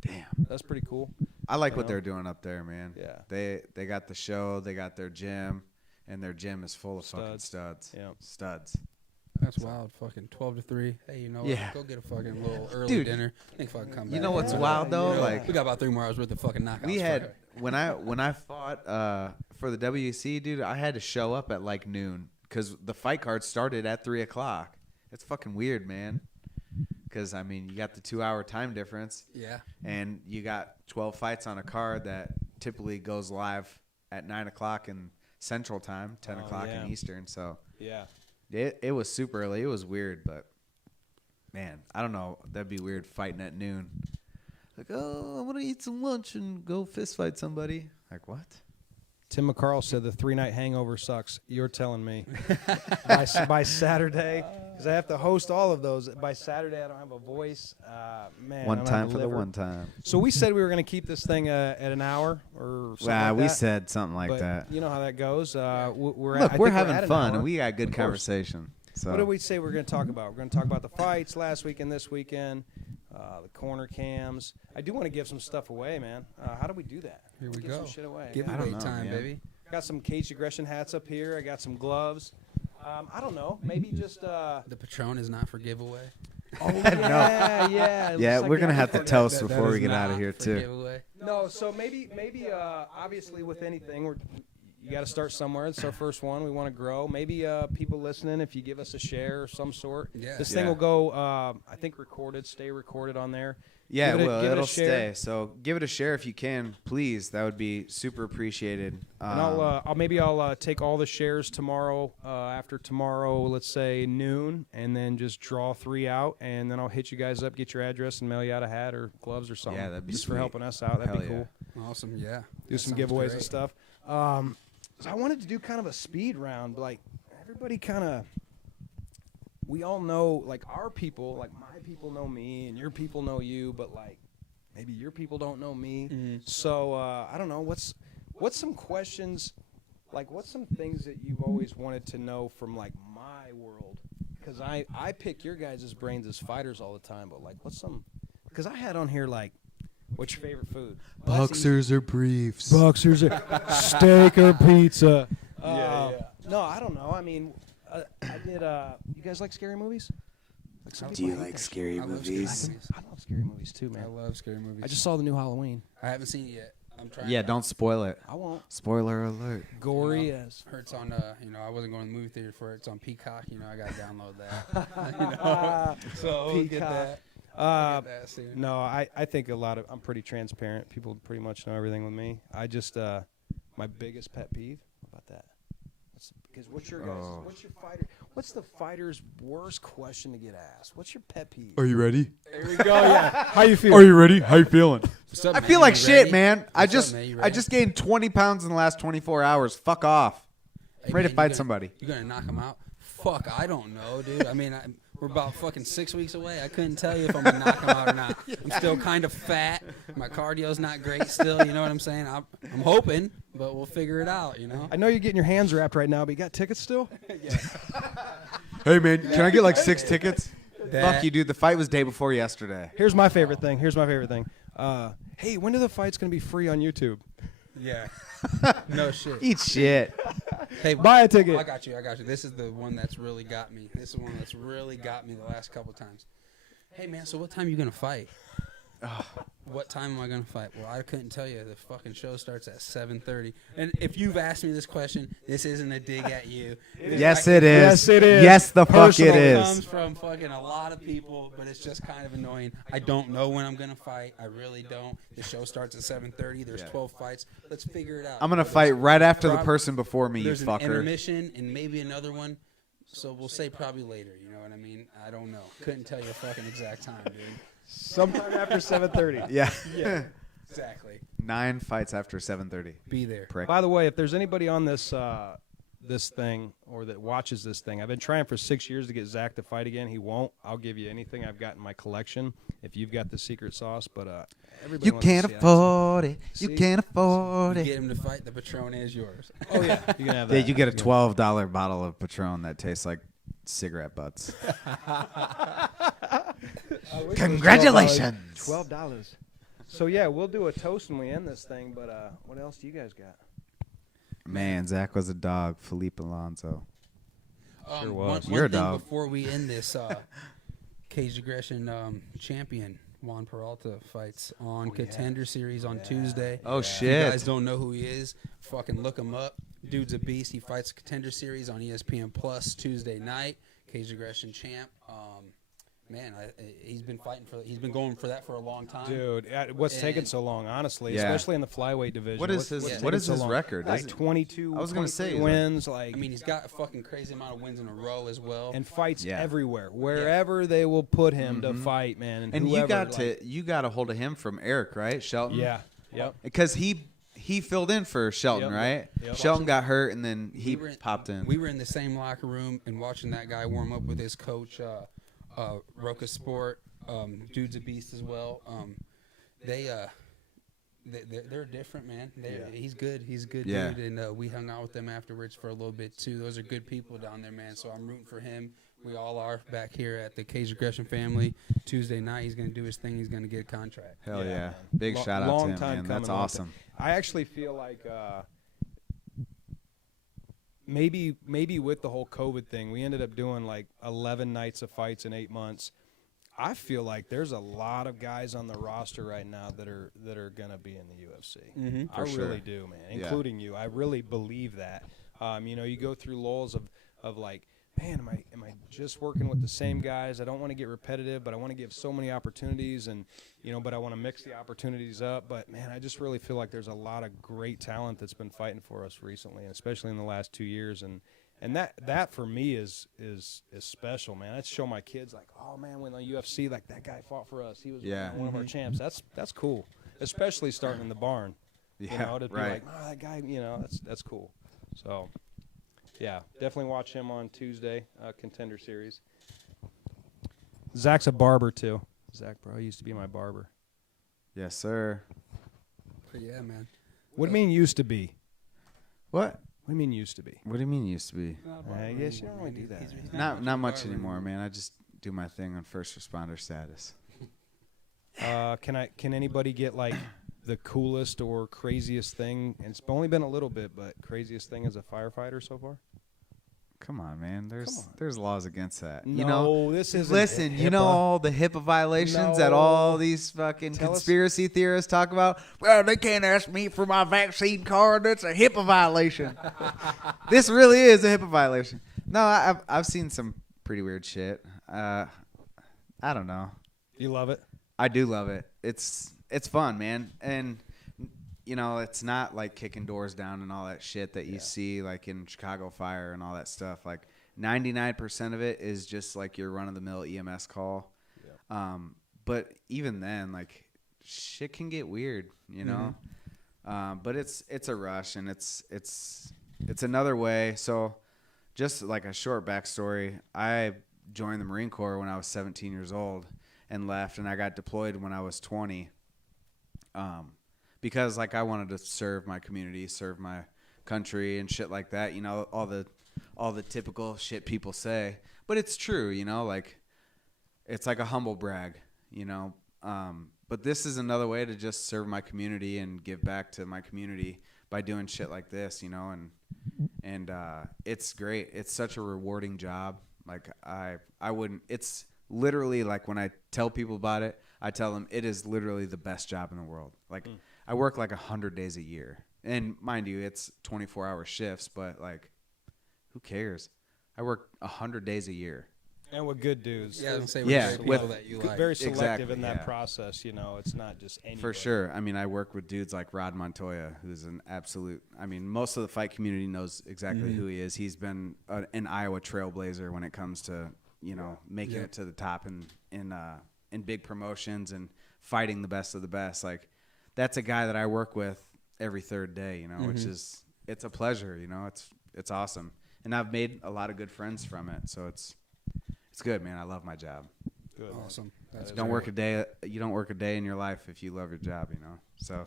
Damn. That's pretty cool. I like what they're doing up there, man. Yeah. They got the show, they got their gym, and their gym is full of fucking studs. Yeah. Studs. That's wild. Fucking 12 to 3. Hey, you know what? Go get a fucking little early dinner. I think fucking come back. You know what's wild though? You know, like we got about 3 more hours worth of fucking knockouts. We had when I fought for the WC, dude, I had to show up at like noon because the fight card started at 3 o'clock. It's fucking weird, man. Because I mean, you got the 2-hour time difference. Yeah. And you got 12 fights on a card that typically goes live at 9 o'clock in Central Time, 10 o'clock in Eastern. So yeah. It was super early. It was weird, but man, I don't know. That'd be weird fighting at noon. Like, oh, I want to eat some lunch and go fist fight somebody. Like, what? Tim McCarl said the 3-night hangover sucks. You're telling me. by Saturday, because I have to host all of those. By Saturday, I don't have a voice. Man, one time for the one time. So we said we were going to keep this thing at an hour or something like we that. said something like that. You know how that goes. We're having fun, and we got good conversation. So. What did we say we're going to talk about? We're going to talk about the fights last weekend, this weekend, the corner cams. I do want to give some stuff away, man. How do we do that? Here we give go. Some shit away. Giveaway time, baby. Got some Cage Aggression hats up here. I got some gloves. I don't know. Maybe just the Patron is not for giveaway. Oh yeah, yeah. Yeah, we're gonna have to toast before we get out of here too. Giveaway. No, so maybe obviously with anything you got to start somewhere. It's our first one. We want to grow. Maybe people listening, if you give us a share of some sort, this thing will go. I think stay recorded on there. Yeah, it'll stay. So give it a share if you can, please. That would be super appreciated. And I'll take all the shares tomorrow. After tomorrow, let's say noon, and then just draw 3 out, and then I'll hit you guys up, get your address, and mail you out a hat or gloves or something. Yeah, that'd be just sweet. for helping us out. That'd be cool. Awesome. Yeah. Do some giveaways and stuff. So I wanted to do kind of a speed round, like everybody kind of. We all know, like our people, like my people know me, and your people know you, but like maybe your people don't know me. Mm-hmm. So I don't know. What's some questions, like what's some things that you've always wanted to know from like my world? Because I pick your guys' brains as fighters all the time, but like because I had on here like, what's your favorite food? Boxers or briefs? Boxers or steak or pizza? No, I don't know. I mean. I did. You guys like scary movies? Do you like scary movies? I love scary movies too, man. I love scary movies. I just saw the new Halloween. I haven't seen it yet. I'm trying. Yeah, don't spoil it. I won't. Spoiler alert. Gory as. Hurts on, I wasn't going to the movie theater for it. It's on Peacock. I got to download that. So we'll get that. Get that soon. No, I think I'm pretty transparent. People pretty much know everything with me. I just, my biggest pet peeve about that. Because what's your the fighter's worst question to get asked? What's your pet peeve? Are you ready? There we go. Yeah. How you feel? Are you ready? How you feeling? What's up, I man? feel like You shit, ready? man. I What's up, man? You ready? just gained 20 pounds in the last 24 hours. Fuck off. Hey, I'm ready man, to fight somebody. You gonna knock him out? Fuck, I don't know, dude. I mean, we're about fucking 6 weeks away. I couldn't tell you if I'm gonna knock him out or not. I'm still kind of fat. My cardio's not great still. You know what I'm saying? I'm hoping, but we'll figure it out. I know you're getting your hands wrapped right now, but you got tickets still? Hey, man, can I get like 6 tickets? That- Fuck you, dude. The fight was day before yesterday. Here's my favorite thing. Hey, when are the fights going to be free on YouTube? Yeah. No shit. Eat shit. Hey, Buy a ticket. I got you. This is the one that's really got me. This is the one that's really got me the last couple times. Hey, man, so what time are you going to fight? What time am I going to fight? Well, I couldn't tell you. The fucking show starts at 7:30. And if you've asked me this question, this isn't a dig at you. Yes, it is. Yes, it is. Yes, the fuck Personal. it It is. comes from fucking a lot of people, but it's just kind of annoying. I don't know when I'm going to fight. I really don't. The show starts at 7:30. There's 12 fights. Let's figure it out. I'm going to fight right after the Prob- person before me, you There's an fucker. intermission and maybe another one. So we'll say probably later. You know what I mean? I don't know. Couldn't tell you a fucking exact time, dude. Sometime after 7:30. Yeah. Exactly. 9 fights after 7:30. Be there. Prick. By the way, if there's anybody on this thing or that watches this thing, I've been trying for 6 years to get Zach to fight again. He won't. I'll give you anything I've got in my collection if you've got the secret sauce. But everybody You wants to can't see afford it. See? You can't afford You it. get him to fight. The Patron is yours. Oh yeah, you can have Yeah, that. you get a $12 bottle of Patron that tastes like cigarette butts. Congratulations. $12. So yeah, we'll do a toast when we end this thing. But what else do you guys got? Man, Zach was a dog. Felipe Alonso. Sure One was. You're a thing dog. before we end this, Cage Aggression champion Juan Peralta fights on Contender Series on Tuesday. Oh, If shit. you guys don't know who he is, fucking look him up. Dude's a beast. He fights Contender Series on ESPN Plus Tuesday night. Cage Aggression champ. Man, he's been fighting for. He's been going for that for a long time. Dude, what's taking And- so long, honestly, Yeah. especially in the flyweight division. What is What's his taking so long? record? Like Is it- 22. I was gonna say, 23 wins, like I mean, he's got a fucking crazy amount of wins in a row as well. and fights Yeah. everywhere, wherever they will put him to fight, man. And And whoever, you got a hold of him from Eric, right? Shelton? yeah, yep. Because he filled in for Shelton, Yep. right? Yep. Shelton got hurt, and then he We were popped in. We were in the same locker room and watching that guy warm up with his coach, Roca Sport. Dude's a beast as well. They're different, man. He's good. He's a good Yeah. dude, and we hung out with them afterwards for a little bit too. Those are good people down there, man. So I'm rooting for him. We all are back here at the Cage Aggression family. Tuesday night, he's gonna do his thing. He's gonna get a contract. Hell Yeah, yeah. man. Big shout out Long to him, time man. coming, That's long time. awesome. I actually feel like maybe with the whole COVID thing, we ended up doing like 11 nights of fights in 8 months. I feel like there's a lot of guys on the roster right now that are gonna be in the UFC. Mhm. I For sure. really do, man, Yeah. including you. I really believe that. You go through lulls of like, man, am I just working with the same guys? I don't want to get repetitive, but I want to give so many opportunities, and but I want to mix the opportunities up. But man, I just really feel like there's a lot of great talent that's been fighting for us recently, and especially in the last 2 years. And that for me is special, man. I show my kids like, oh man, when the UFC, like that guy fought for us. He was Yeah. one of our champs. That's cool, especially starting in the barn. Yeah, To be right. like, oh, that guy, that's cool. So, yeah, definitely watch him on Tuesday, Contender Series. Zach's a barber too. Zach, bro, he used to be my barber. Yes, sir. But yeah, man. What do you mean used to be? What? What do you mean used to be? What do you mean used to be? I guess you don't really do that. Not much anymore, man. I just do my thing on first responder status. Can anybody get like the coolest or craziest thing? And it's only been a little bit, but craziest thing as a firefighter so far? Come on, man. There's laws against that. No, this isn't Listen, HIPAA. all the HIPAA violations that all these fucking conspiracy theorists talk about. Well, they can't ask me for my vaccine card. That's a HIPAA violation. This really is a HIPAA violation. No, I've seen some pretty weird shit. I don't know. You love it? I do love it. It's fun, man. And it's not like kicking doors down and all that shit that you see like in Chicago Fire and all that stuff. Like 99% of it is just like your run-of-the-mill EMS call. Yeah. But even then, like shit can get weird, But it's a rush, and it's another way. So just like a short backstory, I joined the Marine Corps when I was 17 years old and left, and I got deployed when I was 20. Because like I wanted to serve my community, serve my country and shit like that, all the typical shit people say, but it's true, like it's like a humble brag, but this is another way to just serve my community and give back to my community by doing shit like this, and it's great. It's such a rewarding job. Like I wouldn't, it's literally like when I tell people about it, I tell them it is literally the best job in the world. Like I work like 100 days a year, and mind you, it's 24-hour shifts, but like, who cares? I work 100 days a year. And with good dudes. Yeah, I was gonna say with people that you like. Very selective Exactly, in that yeah. process, It's not just anybody. For sure. I mean, I work with dudes like Rod Montoya, who's an absolute. I mean, most of the fight community knows exactly who he is. He's been an Iowa trailblazer when it comes to making it to the top in big promotions and fighting the best of the best. Like, that's a guy that I work with every third day. Which is it's a pleasure. It's awesome, and I've made a lot of good friends from it. So it's good, man. I love my job. Good. Awesome. You don't work a day in your life if you love your job, So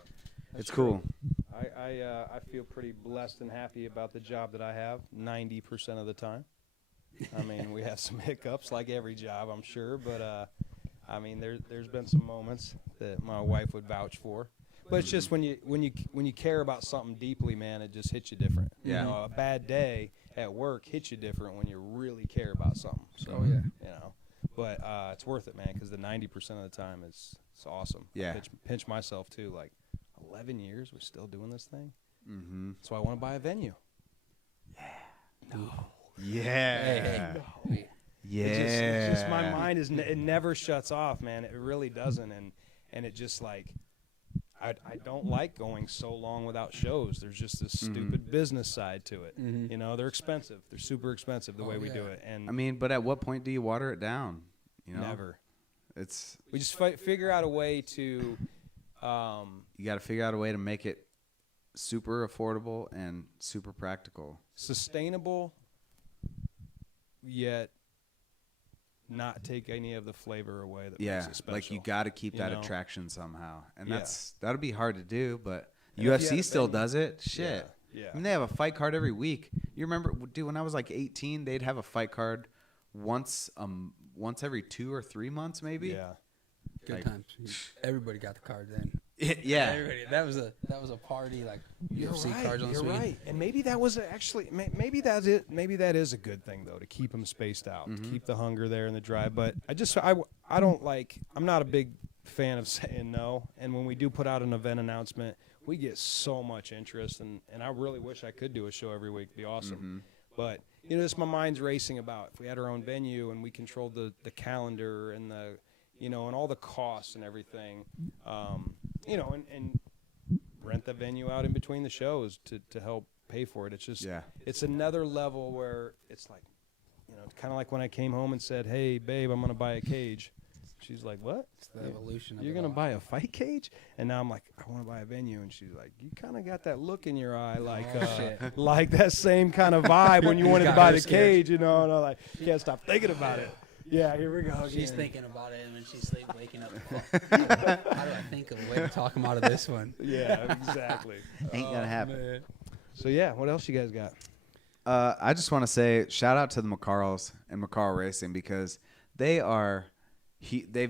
it's cool. I feel pretty blessed and happy about the job that I have 90% of the time. I mean, we have some hiccups like every job, I'm sure, but I mean, there's been some moments that my wife would vouch for. But it's just when you care about something deeply, man, it just hits you different. Yeah. A bad day at work hits you different when you really care about something. So, but it's worth it, man, because the 90% of the time it's awesome. Yeah. I pinch myself too. Like 11 years, we're still doing this thing. Mm-hmm. So I want to buy a venue. Yeah. Hey. Yeah. It's just my mind it never shuts off, man. It really doesn't, and it just like. I don't like going so long without shows. There's just this stupid business side to it. They're expensive. They're super expensive the way we do it. And I mean, but at what point do you water it down? Never. We just figure out a way to. You got to figure out a way to make it super affordable and super practical. Sustainable, yet not take any of the flavor away that makes it special. Like you got to keep that attraction somehow, and Yeah. that'll be hard to do. But And if you had UFC a still venue- does it. Shit, Yeah. I mean, they have a fight card every week. You remember, dude? When I was like 18, they'd have a fight card once every 2 or 3 months, maybe. Yeah. Good Like- times. Everybody got the card then. Yeah. Everybody. That was a party like UFC cards on the You're screen. right. And maybe that was actually maybe that's it. Maybe that is a good thing though, to keep them spaced out, to keep the hunger there and the drive. But I don't like. I'm not a big fan of saying no. And when we do put out an event announcement, we get so much interest, and I really wish I could do a show every week. It'd be awesome. But just my mind's racing about if we had our own venue and we controlled the calendar and the and all the costs and everything. And rent the venue out in between the shows to help pay for it. It's just, it's another level where it's like, kind of like when I came home and said, "Hey, babe, I'm going to buy a cage." She's like, "What? It's the evolution of You're it going to all. buy a fight cage?" And now I'm like, "I want to buy a venue." And she's like, "You kind of got that look in your eye, like shit. like that same kind of vibe when you wanted to got buy her the scared. cage, And I'm like, can't stop thinking about it. Yeah, here we go. She's again. thinking about it, and when she's waking up, how do I think of a way to talk him out of this one? Yeah, exactly. Ain't gonna happen. Man. So yeah, what else you guys got? I just want to say shout out to the McCarls and McCarl Racing because they've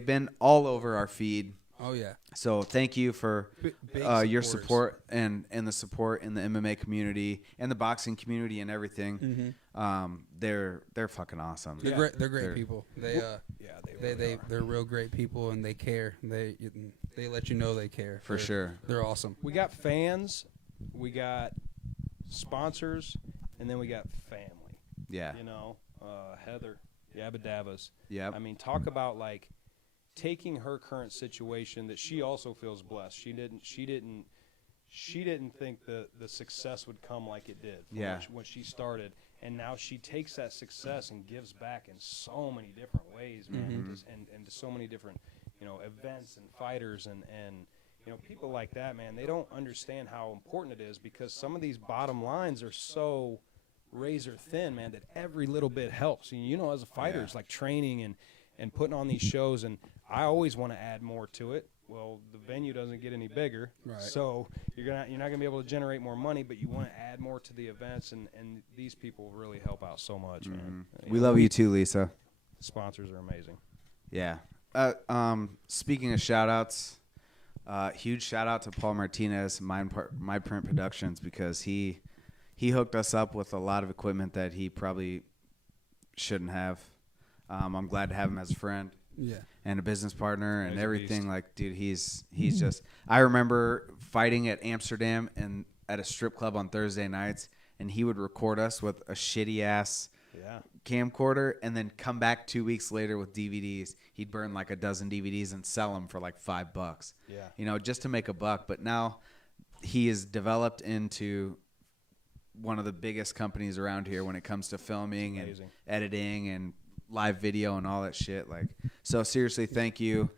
been all over our feed Oh yeah. So thank you for Big your supporters. support and the support in the MMA community and the boxing community and everything. They're fucking awesome. They're great. They're great people. They they're real great people, and they care. They let you know they care. For sure. They're awesome. We got fans, we got sponsors, and then we got family. Yeah. You know, Heather, Yabba Dabbas. Yeah. I mean, talk about like taking her current situation that she also feels blessed. She didn't think the success would come like it did when she started, and now she takes that success and gives back in so many different ways, man, and to so many different, you know, events and fighters and you know, people like that, man. They don't understand how important it is, because some of these bottom lines are so razor thin, man, that every little bit helps. And you know, as a fighter, it's like training and putting on these shows, and I always want to add more to it. Well, the venue doesn't get any bigger, so you're not gonna be able to generate more money, but you want to add more to the events, and these people really help out so much, man. We love you too, Lisa. Sponsors are amazing. Yeah. Speaking of shout outs, huge shout out to Paul Martinez, My Print Productions, because he hooked us up with a lot of equipment that he probably shouldn't have. I'm glad to have him as a friend. Yeah. And a business partner and He's a everything. beast. Like, dude, he's just. I remember fighting at Amsterdam and at a strip club on Thursday nights, and he would record us with a shitty ass camcorder, and then come back 2 weeks later with DVDs. He'd burn like a dozen DVDs and sell them for like $5. Yeah. You know, just to make a buck. But now he is developed into one of the biggest companies around here when it comes to filming and editing and live video and all that shit. Like, so seriously, thank you.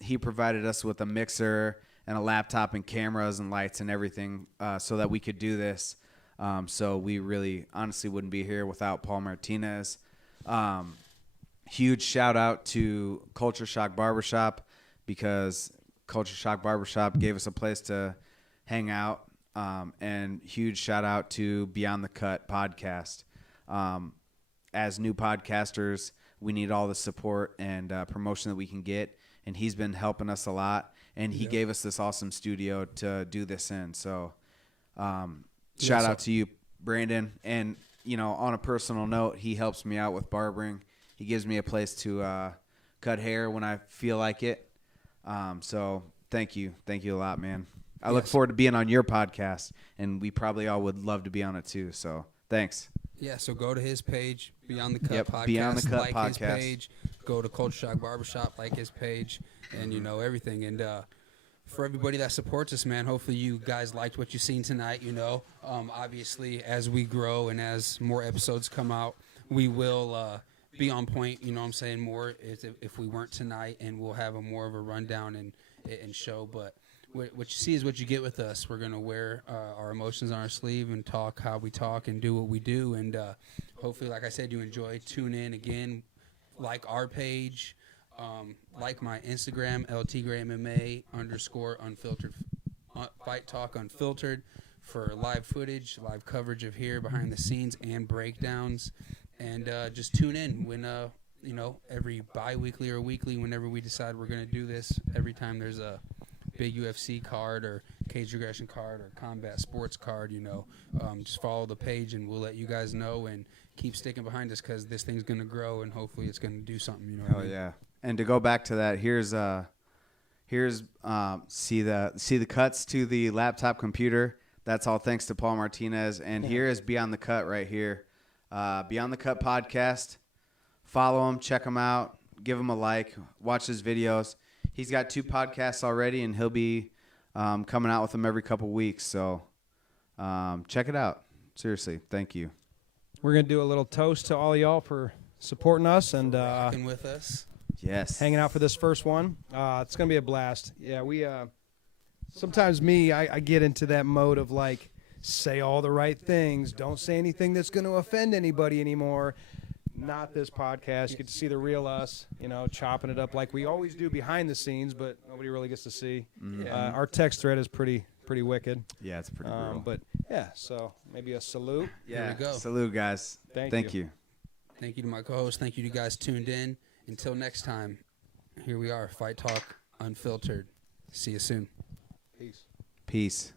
He provided us with a mixer and a laptop and cameras and lights and everything, so that we could do this. So we really honestly wouldn't be here without Paul Martinez. Huge shout out to Culture Shock Barbershop, because Culture Shock Barbershop gave us a place to hang out. And huge shout out to Beyond the Cut podcast. As new podcasters, we need all the support and promotion that we can get, and he's been helping us a lot, and he gave us this awesome studio to do this in. So shout out to you, Brandon. And, you know, on a personal note, he helps me out with barbering. He gives me a place to cut hair when I feel like it. So thank you a lot, man. I look forward to being on your podcast, and we probably all would love to be on it too. So thanks. Yeah, so go to his page, Beyond the Cut Podcast. Beyond the Cut like Podcast. His page. Go to Culture Shock Barbershop, like his page, and you know everything. And for everybody that supports us, man, hopefully you guys liked what you've seen tonight. You know, obviously as we grow and as more episodes come out, we will be on point. You know what I'm saying? More if we weren't tonight, and we'll have more of a rundown and show. But what you see is what you get with us. We're going to wear our emotions on our sleeve and talk how we talk and do what we do. And hopefully, like I said, you enjoy. Tune in again. Like our page. Like my Instagram, LTGrayMMA _unfiltered. FightTalk Unfiltered for live footage, live coverage of here, behind the scenes, and breakdowns. And just tune in when, you know, every bi-weekly or weekly, whenever we decide we're going to do this, every time there's a big UFC card or cage aggression card or combat sports card, you know, just follow the page and we'll let you guys know, and keep sticking behind us, because this thing's going to grow and hopefully it's going to do something, you know what I mean? Yeah. And to go back to that, here's see the cuts to the laptop computer. That's all thanks to Paul Martinez. And here is Beyond the Cut right here. Beyond the Cut podcast. Follow him, check him out, give him a like, watch his videos. He's got 2 podcasts already, and he'll be coming out with them every couple weeks. So check it out. Seriously, thank you. We're going to do a little toast to all y'all for supporting us and Rocking with us. Yes. hanging out for this first one. It's going to be a blast. Yeah, we sometimes I get into that mode of like, say all the right things. Don't say anything that's going to offend anybody anymore. Not this podcast. You get to see the real us, you know, chopping it up like we always do behind the scenes, but nobody really gets to see. Our text thread is pretty wicked. Yeah, it's pretty brutal. But yeah, so maybe a salute. Yeah, Here we go. Salute, guys. Thank you. Thank you to my co-host. Thank you to you guys tuned in. Until next time, here we are, Fight Talk Unfiltered. See you soon. Peace. Peace.